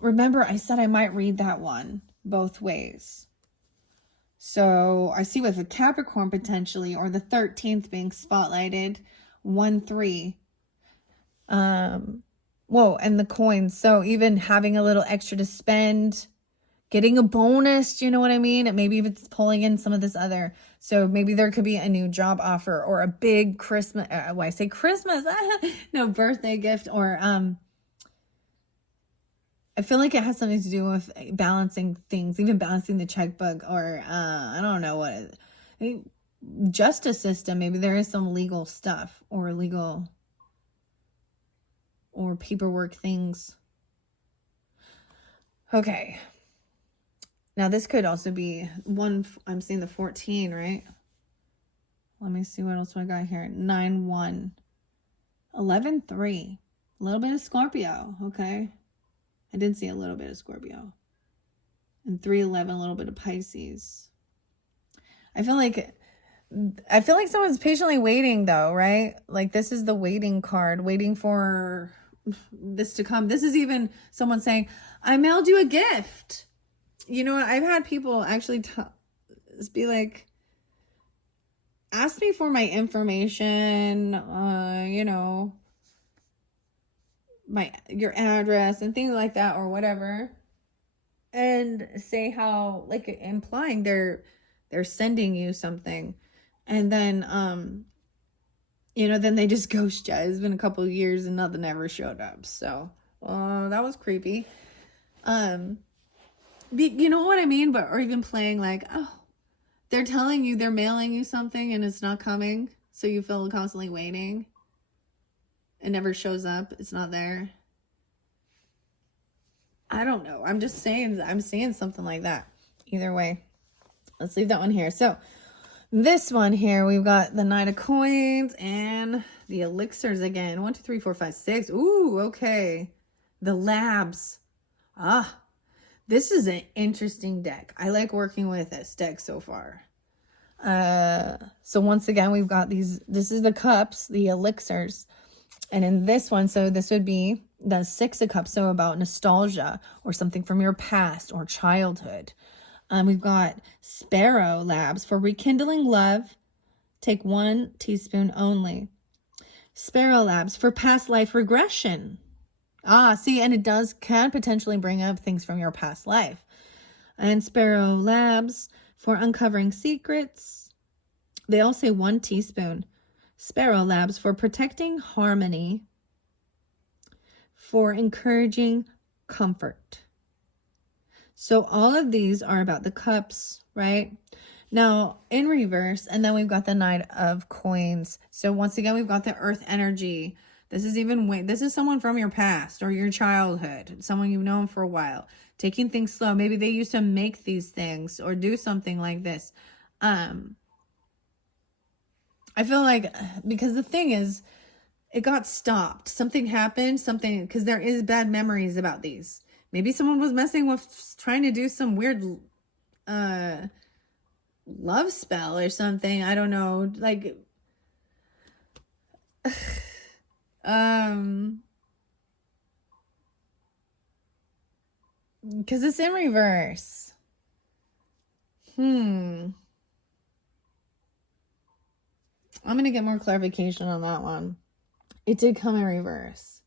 remember I said I might read that one both ways. So I see with a Capricorn potentially, or the 13th being spotlighted, 1-3. Whoa, and the coins. So even having a little extra to spend, getting a bonus, you know what I mean? And maybe if it's pulling in some of this other. So maybe there could be a new job offer, or a big Christmas, I say Christmas, no, birthday gift, or I feel like it has something to do with balancing things, even balancing the checkbook, or I don't know what justice system. Maybe there is some legal stuff, or legal or paperwork things. Okay. Now this could also be one. I'm seeing the 14, right? Let me see what else I got here. 9-1, 11-3. A little bit of Scorpio. Okay. I did see a little bit of Scorpio. And 3-11, a little bit of Pisces. I feel like someone's patiently waiting though, right? Like this is the waiting card, waiting for this to come. This is even someone saying, I mailed you a gift. You know what? I've had people actually be like, ask me for my information, you know, your address and things like that, or whatever, and say how, like, implying they're sending you something, and then you know, then they just ghost you. It's been a couple of years and nothing ever showed up. So that was creepy. You know what I mean? But, or even playing like, oh, they're telling you they're mailing you something and it's not coming, so you feel constantly waiting. It never shows up. It's not there. I don't know. I'm just saying, I'm seeing something like that. Either way, let's leave that one here. So this one here, we've got the Knight of Coins and the elixirs again. 1, 2, 3, 4, 5, 6. Ooh, okay. The labs. This is an interesting deck. I like working with this deck so far. So once again, we've got these. This is the cups, the elixirs. And in this one, so this would be the 6 of Cups, so about nostalgia or something from your past or childhood. We've got Sparrow Labs for rekindling love. Take 1 teaspoon only. Sparrow Labs for past life regression. See, and it can potentially bring up things from your past life. And Sparrow Labs for uncovering secrets. They all say 1 teaspoon. Sparrow Labs for protecting harmony, for encouraging comfort. So all of these are about the cups, right? Now in reverse, and then we've got the Knight of Coins. So once again, we've got the earth energy. This is this is someone from your past or your childhood, someone you've known for a while, taking things slow. Maybe they used to make these things or do something like this. I feel like, because the thing is, it got stopped. Something happened, because there is bad memories about these. Maybe someone was messing with, trying to do some weird love spell or something. I don't know. Like, because it's in reverse. I'm going to get more clarification on that one. It did come in reverse.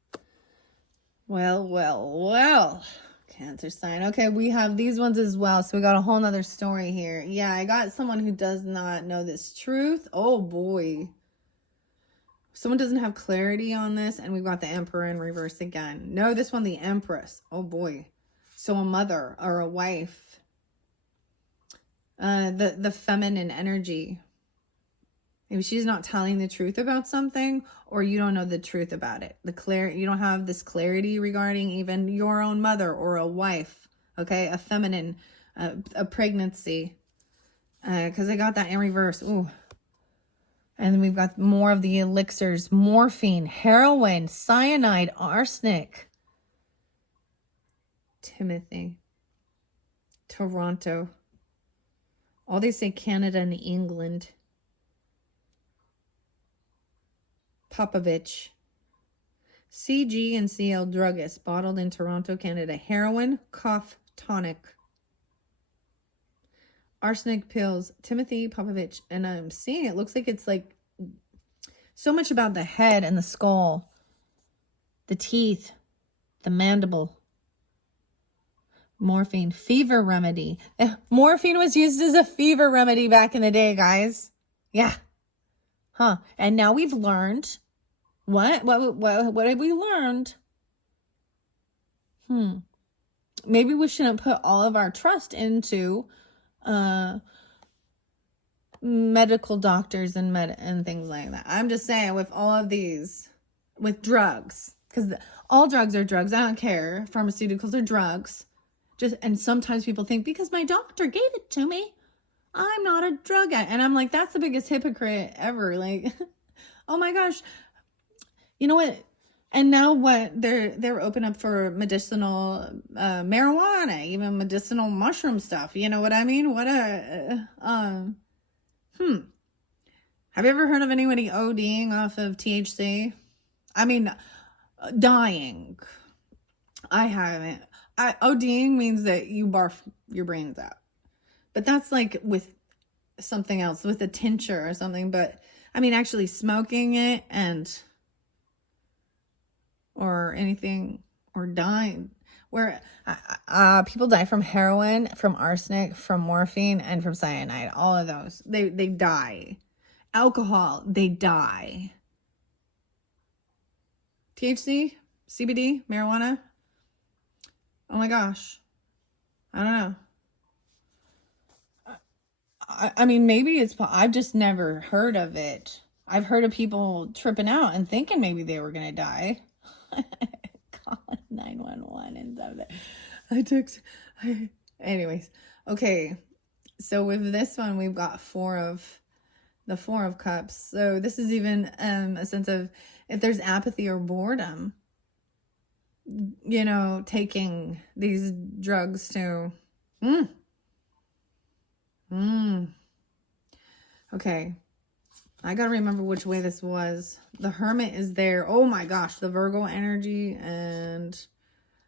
Well. Cancer sign. Okay, we have these ones as well. So we got a whole nother story here. Yeah, I got someone who does not know this truth. Oh boy. Someone doesn't have clarity on this. And we've got the Emperor in reverse again. No, this one, the Empress. Oh boy. So a mother or a wife. The feminine energy. Maybe she's not telling the truth about something, or you don't know the truth about it. You don't have this clarity regarding even your own mother or a wife. Okay, a feminine, a pregnancy. Because I got that in reverse. Ooh. And then we've got more of the elixirs: morphine, heroin, cyanide, arsenic. Timothy. Toronto. All they say Canada and England. Popovich. CG and CL druggist, bottled in Toronto, Canada. Heroin, cough tonic. Arsenic pills. Timothy Popovich. And I'm seeing it looks like it's like so much about the head and the skull, the teeth, the mandible. Morphine, fever remedy. Morphine was used as a fever remedy back in the day, guys. Yeah. Huh. And now we've learned. What have we learned? Maybe we shouldn't put all of our trust into medical doctors and things like that. I'm just saying, with all of these, with drugs, because all drugs are drugs. I don't care. Pharmaceuticals are drugs. And sometimes people think, because my doctor gave it to me, I'm not a drug addict. And I'm like, that's the biggest hypocrite ever. Like, oh my gosh. You know what? And now what? They're open up for medicinal marijuana, even medicinal mushroom stuff. You know what I mean? Have you ever heard of anybody ODing off of THC? I mean, dying. I haven't. ODing means that you barf your brains out. But that's like with something else, with a tincture or something. But I mean, actually smoking it or anything, or dying, where people die from heroin, from arsenic, from morphine, and from cyanide. All of those, they die. Alcohol, they die. THC, CBD, marijuana. Oh my gosh. I don't know. I mean, maybe I've just never heard of it. I've heard of people tripping out and thinking maybe they were going to die. Calling 911 and stuff. Anyways. Okay. So with this one, we've got the Four of Cups. So this is even a sense of, if there's apathy or boredom, taking these drugs to, okay. I gotta remember which way this was. The Hermit is there. Oh my gosh, the Virgo energy and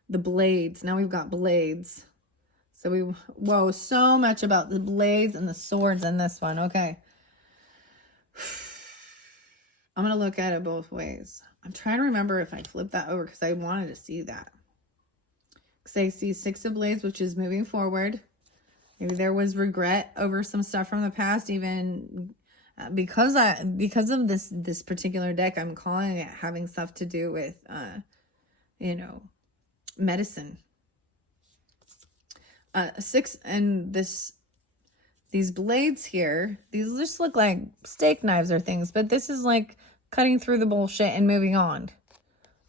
the blades. Now we've got blades. So so much about the blades and the swords in this one. Okay. I'm gonna look at it both ways. I'm trying to remember if I flipped that over because I wanted to see that. Because I see Six of Blades, which is moving forward. Maybe there was regret over some stuff from the past, even because of this particular deck. I'm calling it having stuff to do with medicine. Six, and these blades here, these just look like steak knives or things, but this is like cutting through the bullshit and moving on.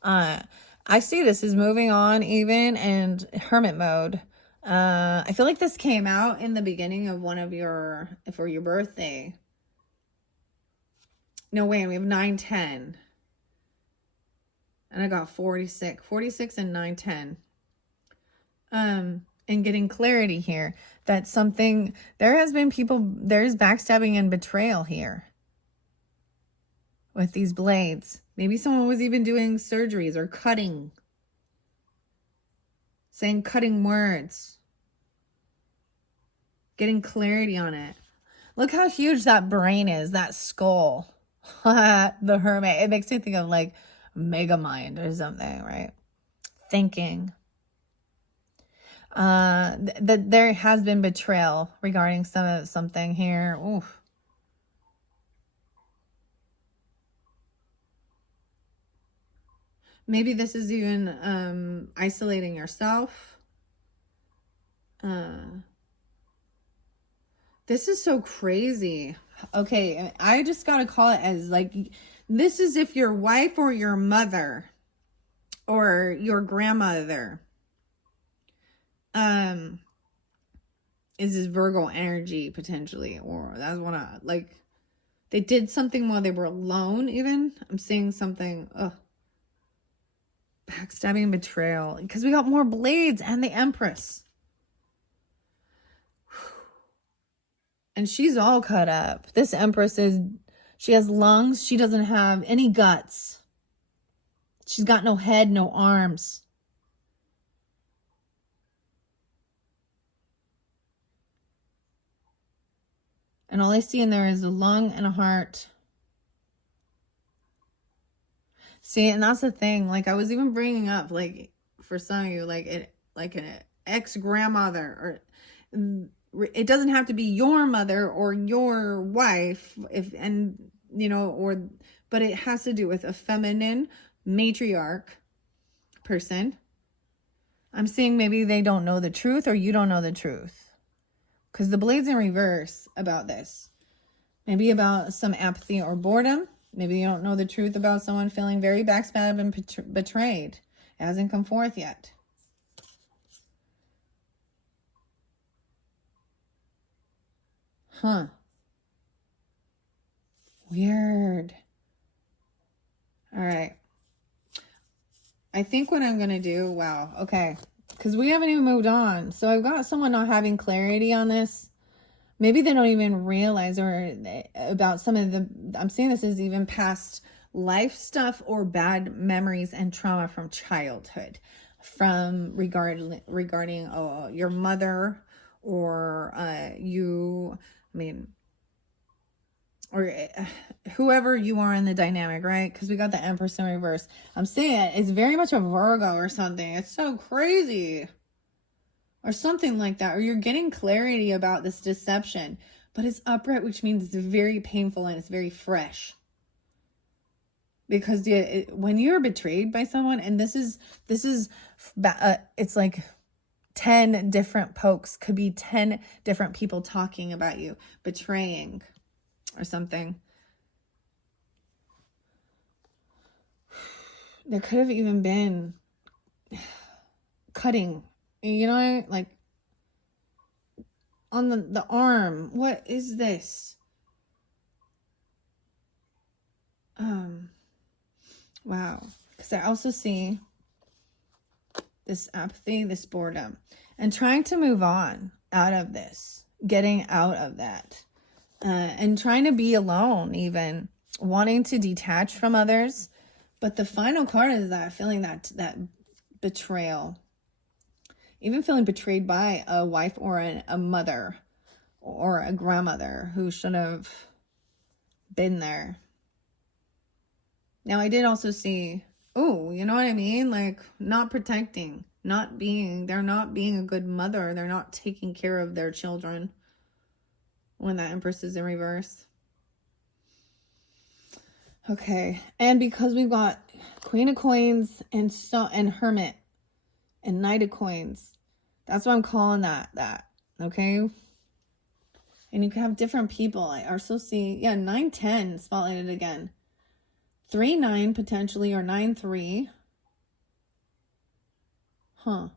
Uh, I see this is moving on even and hermit mode. I feel like this came out in the beginning of one of for your birthday. No, wait, we have 910. And I got 46 and 910. And getting clarity here that something, there's backstabbing and betrayal here with these blades. Maybe someone was even doing surgeries or saying cutting words, getting clarity on it. Look how huge that brain is, that skull. The hermit. It makes me think of like mega mind or something, right? Thinking. That there has been betrayal regarding something here. Oof. Maybe this is even isolating yourself. This is so crazy. Okay, I just gotta call it as like, this is if your wife or your mother or your grandmother is this Virgo energy potentially, or that's what like they did something while they were alone. Even I'm seeing something. Backstabbing and betrayal, because we got more blades and the Empress, and she's all cut up. This Empress she has lungs. She doesn't have any guts. She's got no head, no arms. And all I see in there is a lung and a heart. See, and that's the thing. Like I was even bringing up, like for some of you, like an ex-grandmother, or it doesn't have to be your mother or your wife, but it has to do with a feminine matriarch person. I'm seeing maybe they don't know the truth, or you don't know the truth, because the blade's in reverse about this. Maybe about some apathy or boredom. Maybe you don't know the truth about someone feeling very backstabbed and betrayed. It hasn't come forth yet. Huh. Weird. All right. I think what I'm going to do, wow, okay, because we haven't even moved on. So I've got someone not having clarity on this. Maybe they don't even realize or about some of I'm seeing this as even past life stuff or bad memories and trauma from childhood, from regarding your mother or or whoever you are in the dynamic, right? Because we got the Empress in reverse. I'm saying it's very much a Virgo or something. It's so crazy. Or something like that. Or you're getting clarity about this deception. But it's upright, which means it's very painful and it's very fresh. Because when you're betrayed by someone, and this is it's like 10 different pokes. Could be 10 different people talking about you, betraying or something. There could have even been cutting, like on the arm. What is this? Wow. Because I also see this apathy, this boredom, and trying to move on out of this, getting out of that, and trying to be alone, even wanting to detach from others. But the final card is that feeling that betrayal, even feeling betrayed by a wife or a mother or a grandmother who should have been there. Now, I did also see, you know what I mean? Like not protecting, they're not being a good mother. They're not taking care of their children when that Empress is in reverse. Okay. And because we've got Queen of Coins and Hermit and Knight of Coins, that's what I'm calling that. Okay. And you can have different people. I also see, 9-10 spotlighted again. 3-9 potentially, or 9-3. Huh.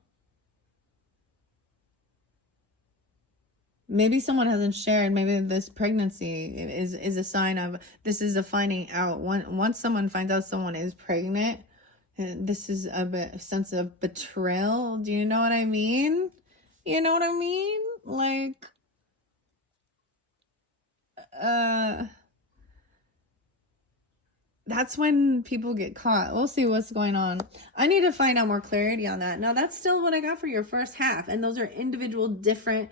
Maybe someone hasn't shared. Maybe this pregnancy is a sign of, this is a finding out. Once someone finds out someone is pregnant, this is a sense of betrayal. Do you know what I mean? You know what I mean? Like, that's when people get caught. We'll see what's going on. I need to find out more clarity on that. Now, that's still what I got for your first half. And those are individual different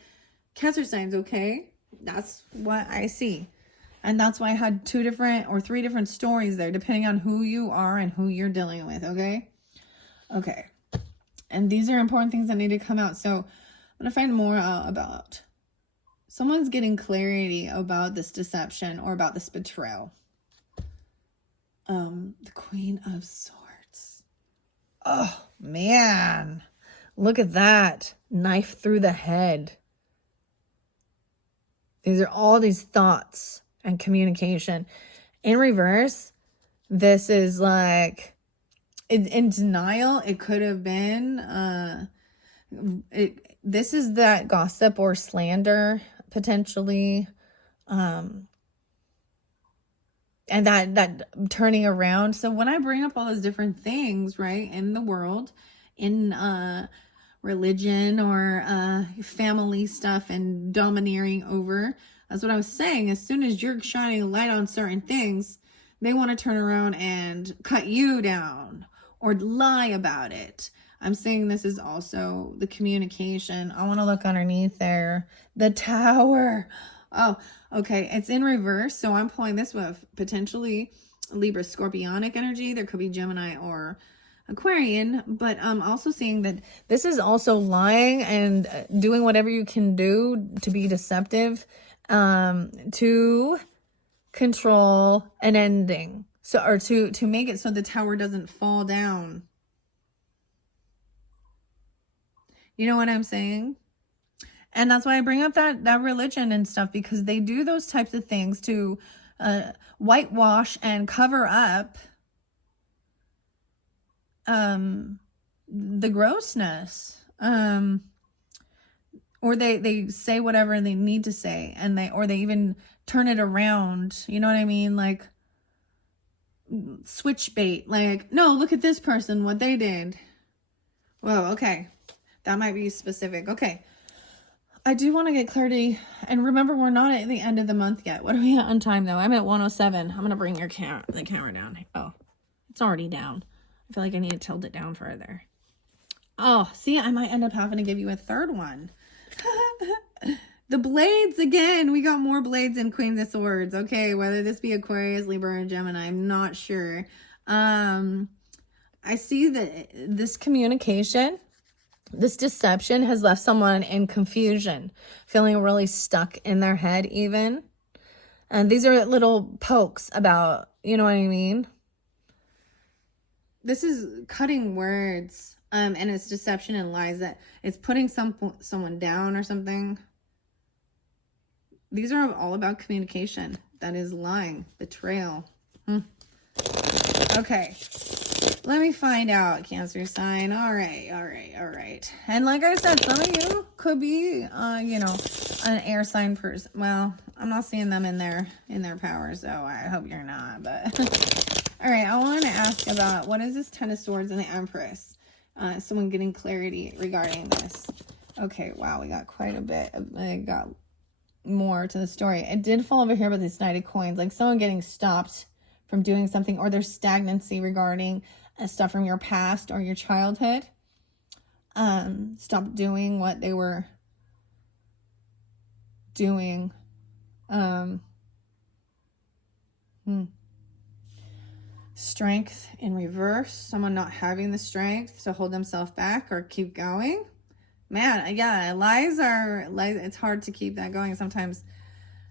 Cancer signs, okay? That's what I see. And that's why I had 2 different or 3 different stories there, depending on who you are and who you're dealing with, okay? Okay. And these are important things that need to come out. So I'm going to find more out about someone's getting clarity about this deception or about this betrayal. The Queen of Swords. Oh, man. Look at that. Knife through the head. These are all these thoughts and communication. In reverse, this is like, in denial, it could have been, this is that gossip or slander, potentially. And that turning around. So when I bring up all those different things, right, in the world, in religion or family stuff and domineering over, that's what I was saying. As soon as you're shining a light on certain things, they want to turn around and cut you down or lie about it. I'm saying this is also the communication. I want to look underneath there. The Tower. Oh, okay. It's in reverse. So I'm pulling this with potentially Libra Scorpionic energy. There could be Gemini or Aquarian, but I'm also seeing that this is also lying and doing whatever you can do to be deceptive, to control an ending. So, or to make it so the tower doesn't fall down. You know what I'm saying? And that's why I bring up that religion and stuff, because they do those types of things to whitewash and cover up the grossness, or they say whatever they need to say, and they even turn it around. You know what I mean? Like switch bait. Like, no, look at this person, what they did. Whoa, okay, that might be specific. Okay, I do want to get clarity, and remember, we're not at the end of the month yet. What are we at on time though? I'm at 107. I'm gonna bring the camera down. Oh, it's already down. I feel like I need to tilt it down further. Oh, see, I might end up having to give you a third one. The blades again. We got more blades in Queen of Swords. Okay, whether this be Aquarius, Libra, or Gemini, I'm not sure. I see that this communication, this deception has left someone in confusion, feeling really stuck in their head even. And these are little pokes about, you know what I mean? This is cutting words, and it's deception and lies, that it's putting someone down or something. These are all about communication. That is lying, betrayal. Okay, let me find out, Cancer sign. All right. And like I said, some of you could be, you know, an air sign person. Well, I'm not seeing them in their power, so I hope you're not, but... All right, I want to ask about, what is this 10 of Swords and the Empress? Someone getting clarity regarding this. Okay, wow, we got quite a bit. I got more to the story. It did fall over here with this Knight of Coins, like someone getting stopped from doing something, or there's stagnancy regarding stuff from your past or your childhood. Stop doing what they were doing. Strength in reverse. Someone not having the strength to hold themselves back or keep going. Man, yeah, lies. It's hard to keep that going sometimes.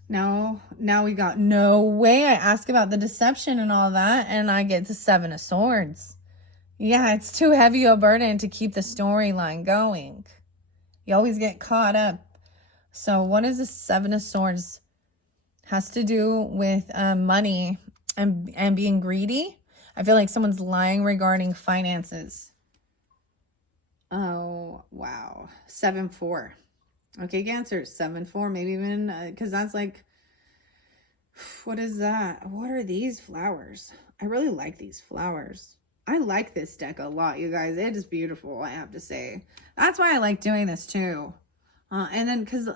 Now we got, no way. I ask about the deception and all that, and I get the 7 of Swords. Yeah, it's too heavy a burden to keep the storyline going. You always get caught up. So what is the 7 of Swords? Has to do with money and being greedy. I feel like someone's lying regarding finances. Oh, wow. 7-4. Okay, Cancer, 7-4, maybe even, because that's like, what is that? What are these flowers? I really like these flowers. I like this deck a lot, you guys. It is beautiful, I have to say. That's why I like doing this too. And then because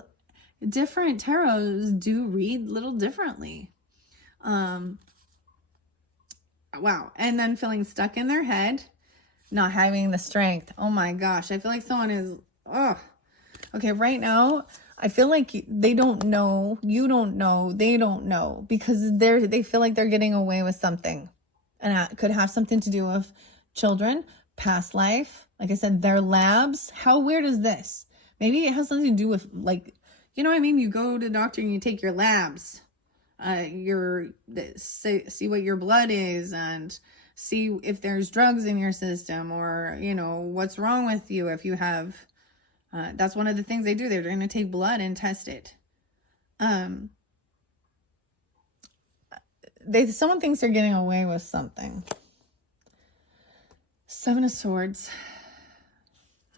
different tarots do read a little differently. Wow. And then feeling stuck in their head, not having the strength. Oh my gosh. I feel like someone is, oh, okay. Right now, I feel like they don't know, you don't know, they don't know, because they feel like they're getting away with something. And that could have something to do with children, past life. Like I said, their labs. How weird is this? Maybe it has something to do with, like, you know what I mean? You go to the doctor and you take your labs. See what your blood is and see if there's drugs in your system, or, you know, what's wrong with you. If you have, that's one of the things they do. They're going to take blood and test it. Someone thinks they're getting away with something. 7 of Swords.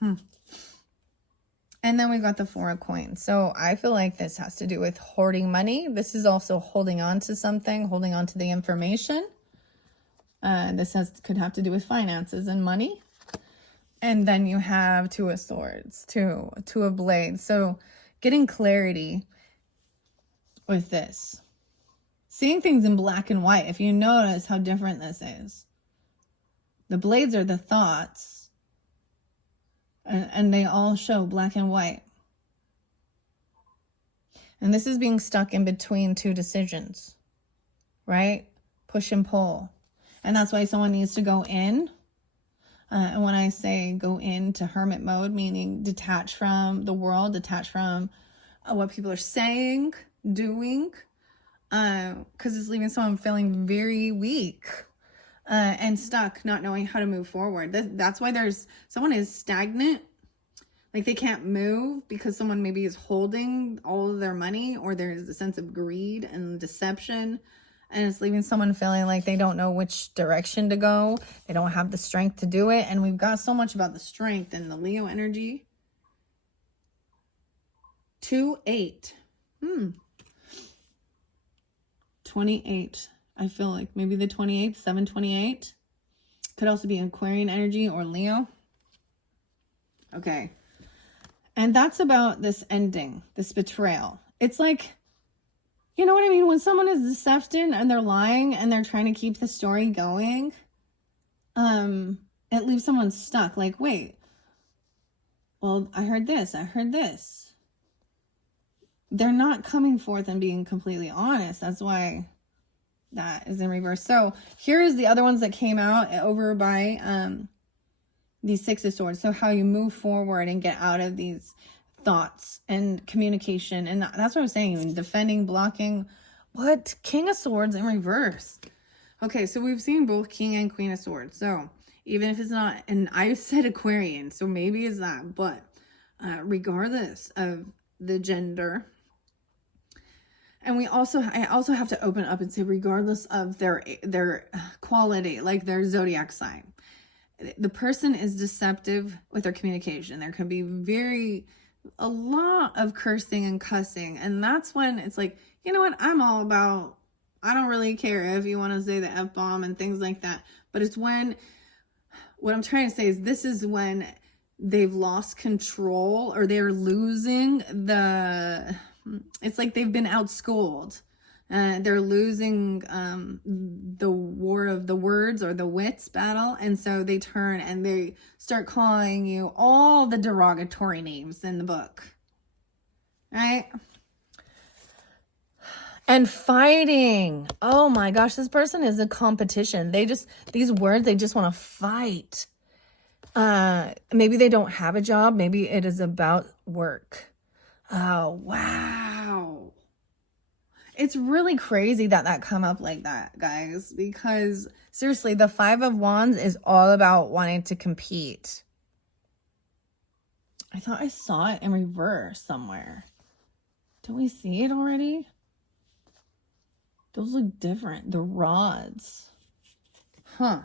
And then we got the 4 of Coins. So I feel like this has to do with hoarding money. This is also holding on to something, holding on to the information. This could have to do with finances and money. And then you have 2 of Swords, two of Blades. So getting clarity with this. Seeing things in black and white. If you notice how different this is. The Blades are the thoughts. And they all show black and white. And this is being stuck in between 2 decisions, right? Push and pull. And that's why someone needs to go in. And when I say go into hermit mode, meaning detach from the world, detach from what people are saying, doing, because it's leaving someone feeling very weak. And stuck, not knowing how to move forward. That's why someone is stagnant. Like they can't move because someone maybe is holding all of their money, or there's a sense of greed and deception. And it's leaving someone feeling like they don't know which direction to go. They don't have the strength to do it. And we've got so much about the strength in the Leo energy. 2-8. 28. I feel like maybe the 28th, 728. Could also be Aquarian energy or Leo. Okay. And that's about this ending, this betrayal. It's like, you know what I mean? When someone is deceptive and they're lying and they're trying to keep the story going, it leaves someone stuck. Like, wait, well, I heard this. They're not coming forth and being completely honest. That's why that is in reverse. So here is the other ones that came out over by these 6 of Swords. So how you move forward and get out of these thoughts and communication. And that's what I'm saying. Defending, blocking. What? King of Swords in reverse. Okay, so we've seen both King and Queen of Swords. So even if it's not, and I said Aquarian, so maybe it's that. But regardless of the gender, and I also have to open up and say, regardless of their quality, like their zodiac sign, the person is deceptive with their communication. There can be a lot of cursing and cussing. And that's when it's like, you know what? I'm all about, I don't really care if you want to say the F-bomb and things like that. But it's when, what I'm trying to say is this is when they've lost control, or they're losing it's like they've been outschooled. They're losing the war of the words, or the wits battle. And so they turn and they start calling you all the derogatory names in the book. Right? And fighting. Oh my gosh, this person is a competition. These words, they just want to fight. Maybe they don't have a job. Maybe it is about work. Oh, wow. It's really crazy that come up like that, guys, because seriously, the 5 of Wands is all about wanting to compete. I thought I saw it in reverse somewhere. Don't we see it already? Those look different. The rods. Huh.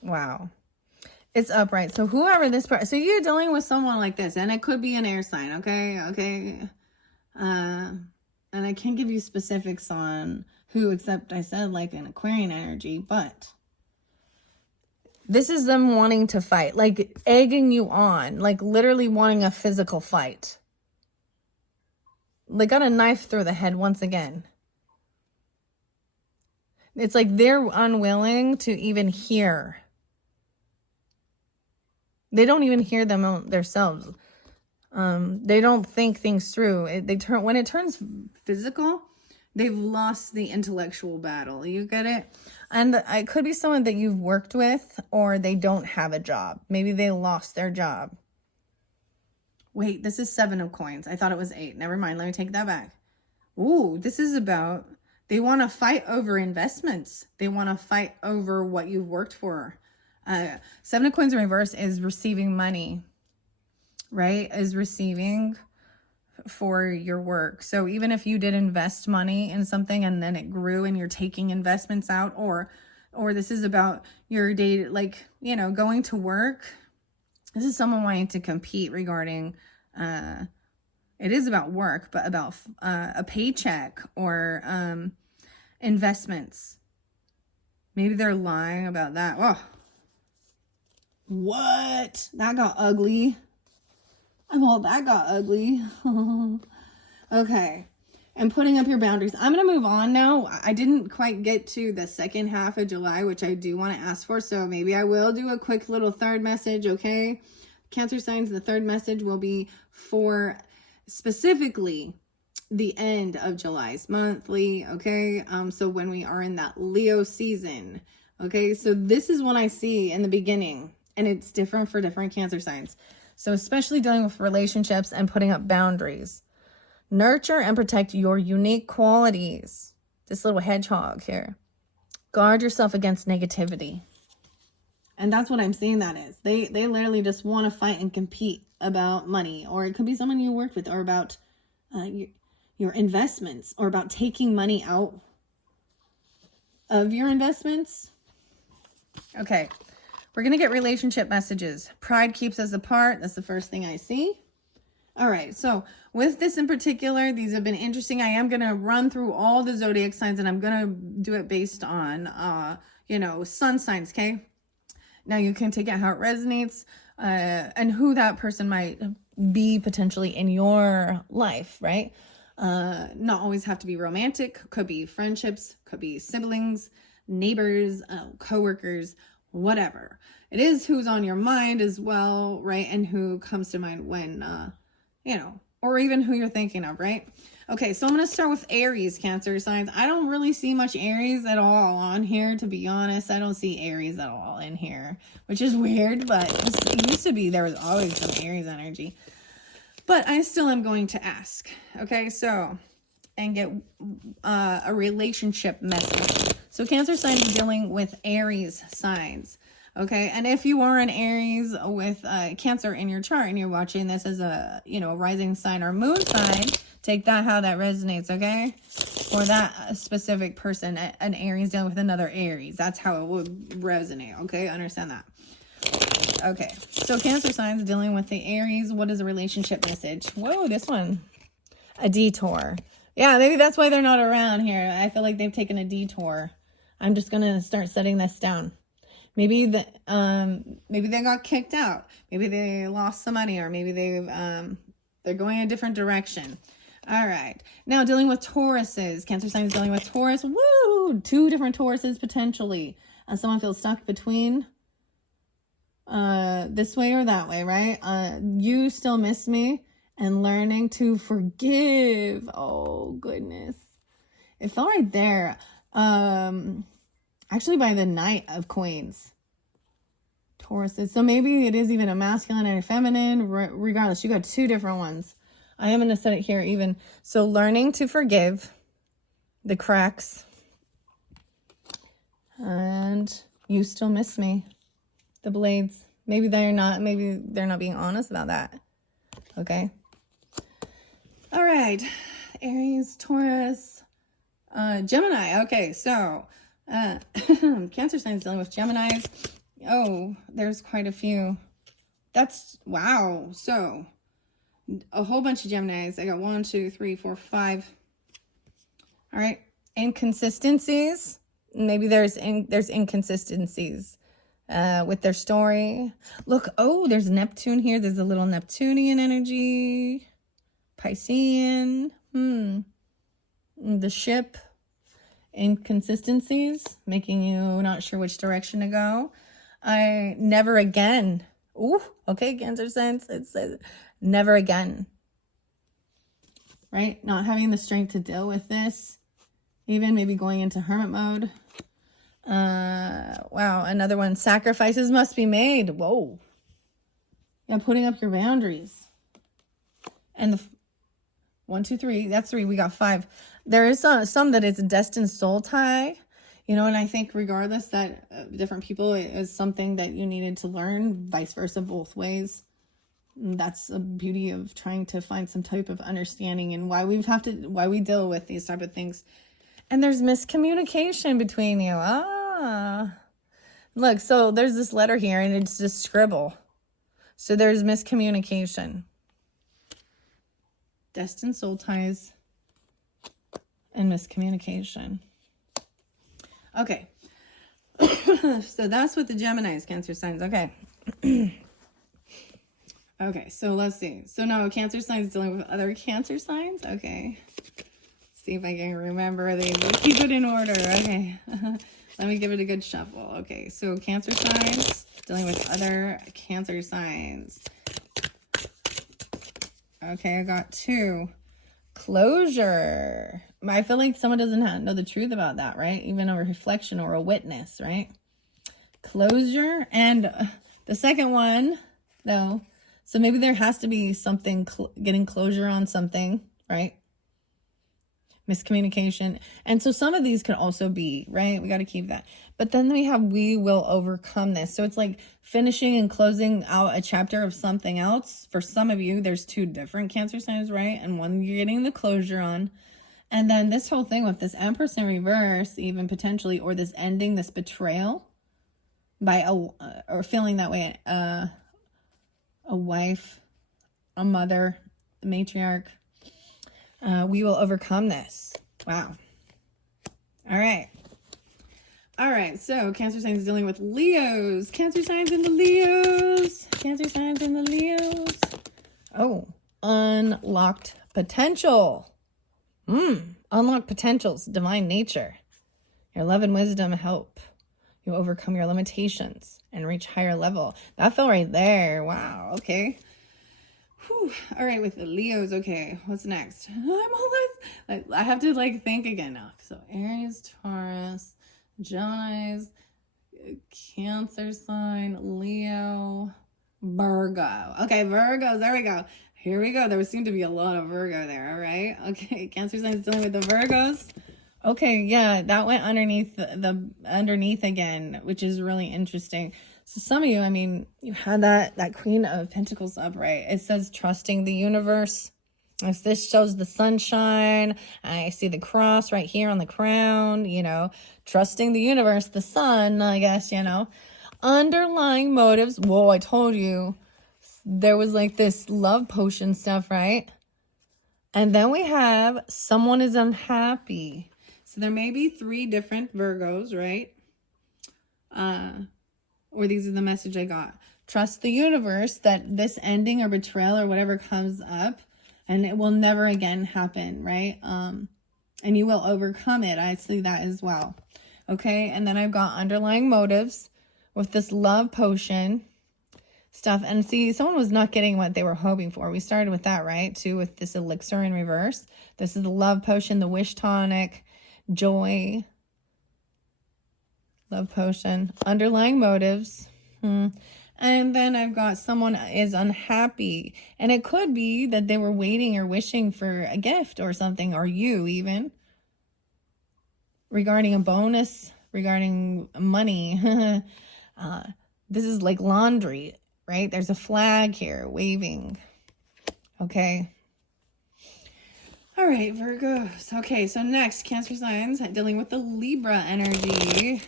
Wow. It's upright. So whoever this person, so you're dealing with someone like this, and it could be an air sign, okay? Okay. And I can't give you specifics on who, except I said like an Aquarian energy, but this is them wanting to fight, like egging you on, like literally wanting a physical fight. They got a knife through the head once again. It's like they're unwilling to even hear. They don't even hear them themselves. They don't think things through. When it turns physical, they've lost the intellectual battle. You get it? And it could be someone that you've worked with, or they don't have a job. Maybe they lost their job. Wait, this is 7 of coins. I thought it was 8. Never mind. Let me take that back. Ooh, this is about, they want to fight over investments. They want to fight over what you've worked for. 7 of coins in reverse is receiving money, right? Is receiving for your work. So even if you did invest money in something and then it grew and you're taking investments out, or this is about your day, like, you know, going to work. This is someone wanting to compete regarding, it is about work, but about a paycheck or investments. Maybe they're lying about that. Oh, what? That got ugly. Well, that got ugly. Okay. And putting up your boundaries. I'm going to move on now. I didn't quite get to the second half of July, which I do want to ask for. So maybe I will do a quick little third message, okay? Cancer signs, the third message will be for specifically the end of July's monthly, okay? So when we are in that Leo season, okay? So this is what I see in the beginning, and it's different for different Cancer signs. So especially dealing with relationships and putting up boundaries. Nurture and protect your unique qualities. This little hedgehog here. Guard yourself against negativity. And that's what I'm seeing that is. They literally just want to fight and compete about money. Or it could be someone you worked with, or about your investments, or about taking money out of your investments. Okay. We're going to get relationship messages. Pride keeps us apart. That's the first thing I see. All right. So with this in particular, these have been interesting. I am going to run through all the zodiac signs, and I'm going to do it based on, sun signs. Okay. Now you can take it how it resonates, and who that person might be potentially in your life, right? Not always have to be romantic. Could be friendships, could be siblings, neighbors, coworkers, whatever. It is who's on your mind as well, right? And who comes to mind when, or even who you're thinking of, right? Okay, so I'm going to start with Aries, Cancer signs. I don't really see much Aries at all on here, to be honest. I don't see Aries at all in here, which is weird, but it used to be there was always some Aries energy. But I still am going to ask, okay? So, and get a relationship message. So Cancer signs dealing with Aries signs. Okay. And if you are an Aries with Cancer in your chart and you're watching this as a rising sign or moon sign, take that how that resonates. Okay. Or that specific person, an Aries dealing with another Aries. That's how it would resonate. Okay. Understand that. Okay. So Cancer signs dealing with the Aries. What is a relationship message? Whoa, this one. A detour. Yeah, maybe that's why they're not around here. I feel like they've taken a detour. I'm just going to start setting this down. Maybe they got kicked out. Maybe they lost some money, or maybe they're going a different direction. All right. Now dealing with Tauruses. Cancer signs dealing with Taurus. Woo! 2 different Tauruses potentially. And someone feels stuck between this way or that way, right? You still miss me, and learning to forgive. Oh goodness. It felt right there. Actually by the Knight of Coins. Tauruses. So maybe it is even a masculine and a feminine. Regardless, you got 2 different ones. I am going to set it here even. So learning to forgive the cracks. And you still miss me. The blades. Maybe they're not being honest about that. Okay. All right. Aries, Taurus, Gemini. Okay. So, Cancer signs dealing with Geminis. Oh, there's quite a few. That's, wow. So, a whole bunch of Geminis. I got 1, 2, 3, 4, 5. All right. Inconsistencies. Maybe there's inconsistencies with their story. Look, oh, there's Neptune here. There's a little Neptunian energy. Piscean. The ship. Inconsistencies, making you not sure which direction to go. Never again. Ooh, okay, Cancer signs. It says never again. Right? Not having the strength to deal with this. Even maybe going into hermit mode. Wow, another one. Sacrifices must be made. Whoa. Yeah, putting up your boundaries. And the 1, 2, 3. That's 3. We got 5. There is some that it's a destined soul tie, you know, and I think regardless that different people, it is something that you needed to learn, vice versa, both ways. And that's the beauty of trying to find some type of understanding and why we deal with these type of things. And there's miscommunication between you. Look, so there's this letter here and it's just scribble. So there's miscommunication. Destined soul ties and miscommunication. Okay. So that's what the Geminis, Cancer signs. Okay. Okay, so let's see. So now Cancer signs dealing with other Cancer signs. Okay. Let's see if I can remember these. We'll keep it in order. Okay. Let me give it a good shuffle. Okay, so Cancer signs dealing with other Cancer signs. Okay, I got 2. Closure. I feel like someone doesn't know the truth about that, right? Even a reflection or a witness, right? Closure. And the second one, though, so maybe there has to be something, getting closure on something, right? Miscommunication. And so some of these could also be, right? We got to keep that. But then we have, we will overcome this. So it's like finishing and closing out a chapter of something else. For some of you, there's 2 different Cancer signs, right? And one you're getting the closure on. And then this whole thing with this Empress in reverse, even potentially, or this ending, this betrayal by or feeling that way, a wife, a mother, the matriarch. We will overcome this. Wow. All right. All right. So Cancer signs dealing with Leos. Cancer signs in the Leos. Cancer signs in the Leos. Oh, unlocked potential. Unlocked potentials, divine nature. Your love and wisdom help you overcome your limitations and reach higher level. That felt right there. Wow. Okay. Whew. All right, with the Leos. Okay, what's next? I have to think again now. So Aries, Taurus, Gemini's, Cancer sign, Leo, Virgo. Okay, Virgos. There we go. Here we go. There seemed to be a lot of Virgo there. All right. Okay, Cancer sign is dealing with the Virgos. Okay, yeah, that went underneath underneath again, which is really interesting. So some of you, I mean, you had that Queen of Pentacles upright. It says trusting the universe. As this shows the sunshine, I see the cross right here on the crown, you know, trusting the universe, the sun, I guess, you know. Underlying motives. Whoa, I told you. There was like this love potion stuff, right? And then we have someone is unhappy. So there may be 3 different Virgos, right? Or these are the message I got. Trust the universe that this ending or betrayal or whatever comes up, and it will never again happen, right? And you will overcome it. I see that as well. Okay, and then I've got underlying motives with this love potion stuff. And see, someone was not getting what they were hoping for. We started with that, right? Too, with this elixir in reverse. This is the love potion, the wish tonic, joy, love potion, underlying motives. And then I've got someone is unhappy. And it could be that they were waiting or wishing for a gift or something, or you even, regarding a bonus, regarding money. This is like laundry, right? There's a flag here waving. Okay. All right, Virgos. Okay, so next, Cancer signs dealing with the Libra energy.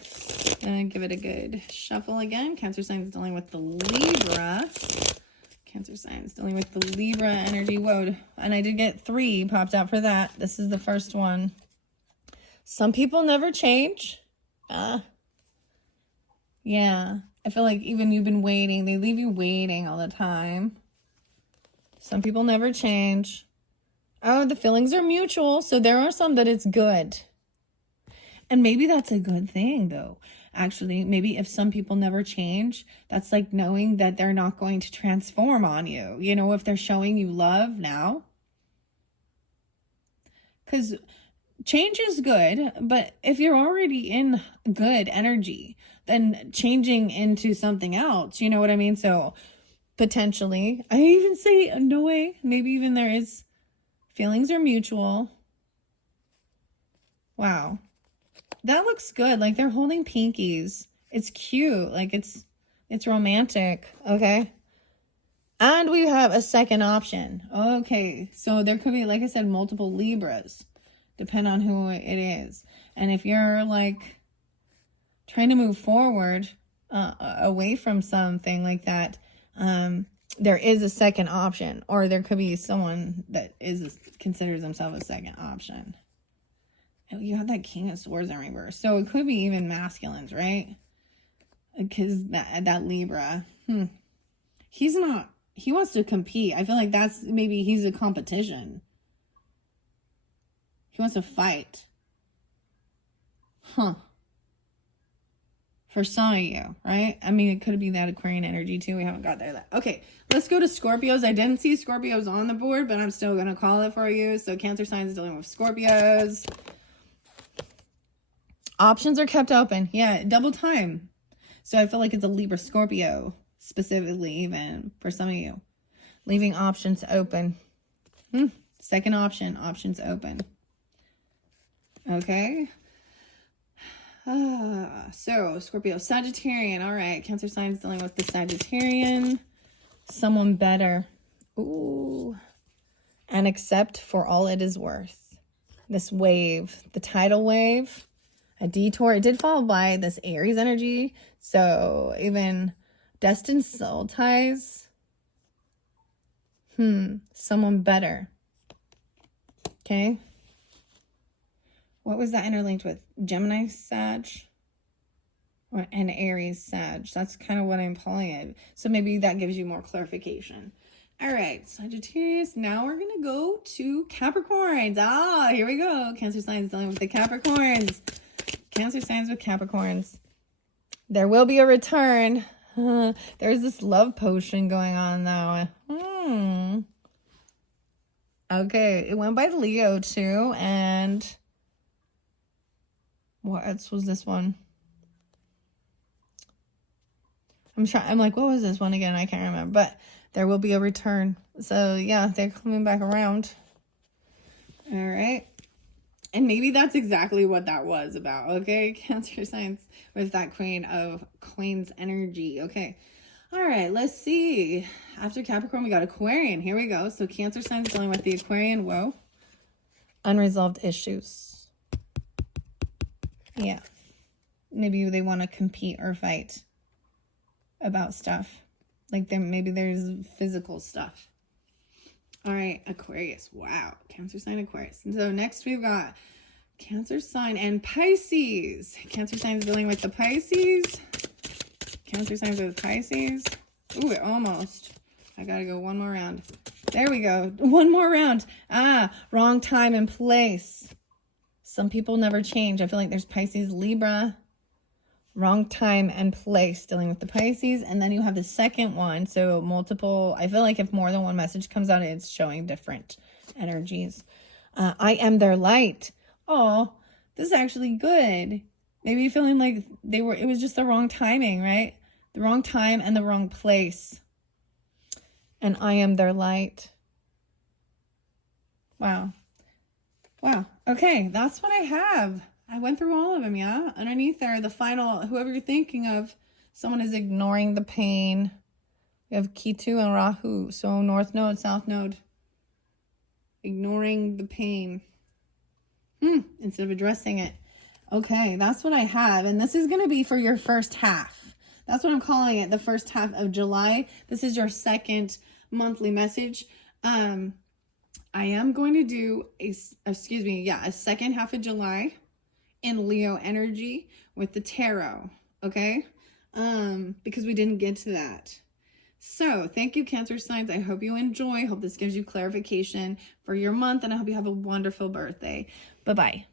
Gonna give it a good shuffle again. Cancer signs dealing with the Libra. Cancer signs dealing with the Libra energy. Whoa, and I did get 3 popped out for that. This is the first one. Some people never change. Yeah, I feel like even you've been waiting. They leave you waiting all the time. Some people never change. Oh, the feelings are mutual. So there are some that it's good. And maybe that's a good thing, though. Actually, maybe if some people never change, that's like knowing that they're not going to transform on you. You know, if they're showing you love now. Because change is good, but if you're already in good energy, then changing into something else, you know what I mean? So potentially, I even say no way, maybe even there is feelings are mutual. Wow. That looks good. Like they're holding pinkies. It's cute. Like it's romantic. Okay. And we have a second option. Okay. So there could be, like I said, multiple Libras. Depend on who it is. And if you're like trying to move forward away from something like that, there is a second option, or there could be someone that considers themselves a second option. Oh, you have that King of Swords in reverse, so it could be even masculines, right? Because that Libra, he's not. He wants to compete. I feel like that's maybe he's a competition. He wants to fight. For some of you, right? I mean, it could be that Aquarian energy too. We haven't got there. Okay, let's go to Scorpios. I didn't see Scorpios on the board, but I'm still going to call it for you. So Cancer signs dealing with Scorpios. Options are kept open. Yeah, double time. So I feel like it's a Libra Scorpio, specifically even for some of you. Leaving options open. Second option, options open. Okay. So Scorpio, Sagittarian. All right, Cancer signs dealing with the Sagittarian. Someone better. Ooh. And accept for all it is worth. This wave, the tidal wave, a detour. It did follow by this Aries energy. So even destined soul ties. Someone better. Okay. What was that interlinked with? Gemini Sag? And Aries Sag. That's kind of what I'm calling it. So maybe that gives you more clarification. All right, Sagittarius. Now we're going to go to Capricorns. Here we go. Cancer signs dealing with the Capricorns. Cancer signs with Capricorns. There will be a return. There's this love potion going on now. Okay, it went by Leo too. And what else was this one? I'm like, what was this one again? I can't remember. But there will be a return. So yeah, they're coming back around. All right. And maybe that's exactly what that was about. Okay, Cancer signs with that Queen of Coins energy. Okay. All right, let's see. After Capricorn, we got Aquarian. Here we go. So Cancer signs dealing with the Aquarian. Whoa. Unresolved issues. Yeah. Maybe they want to compete or fight about stuff. Like maybe there's physical stuff. All right, Aquarius. Wow. Cancer sign, Aquarius. And so next we've got Cancer sign and Pisces. Cancer signs dealing with the Pisces. Cancer signs with Pisces. Ooh, it almost. I got to go one more round. There we go. One more round. Wrong time and place. Some people never change. I feel like there's Pisces, Libra. Wrong time and place dealing with the Pisces. And then you have the second one. So multiple. I feel like if more than one message comes out, it's showing different energies. I am their light. Oh, this is actually good. Maybe feeling like it was just the wrong timing, right? The wrong time and the wrong place. And I am their light. Wow. Wow. Okay, that's what I have. I went through all of them, yeah? Underneath there, the final, whoever you're thinking of, someone is ignoring the pain. We have Ketu and Rahu. So North Node, South Node. ignoring the pain instead of addressing it. Okay, that's what I have. And this is going to be for your first half. That's what I'm calling it, the first half of July. This is your second monthly message. I am going to do a second half of July in Leo energy with the tarot, okay? Because we didn't get to that. So thank you, Cancer signs. I hope you enjoy. Hope this gives you clarification for your month, and I hope you have a wonderful birthday. Bye-bye.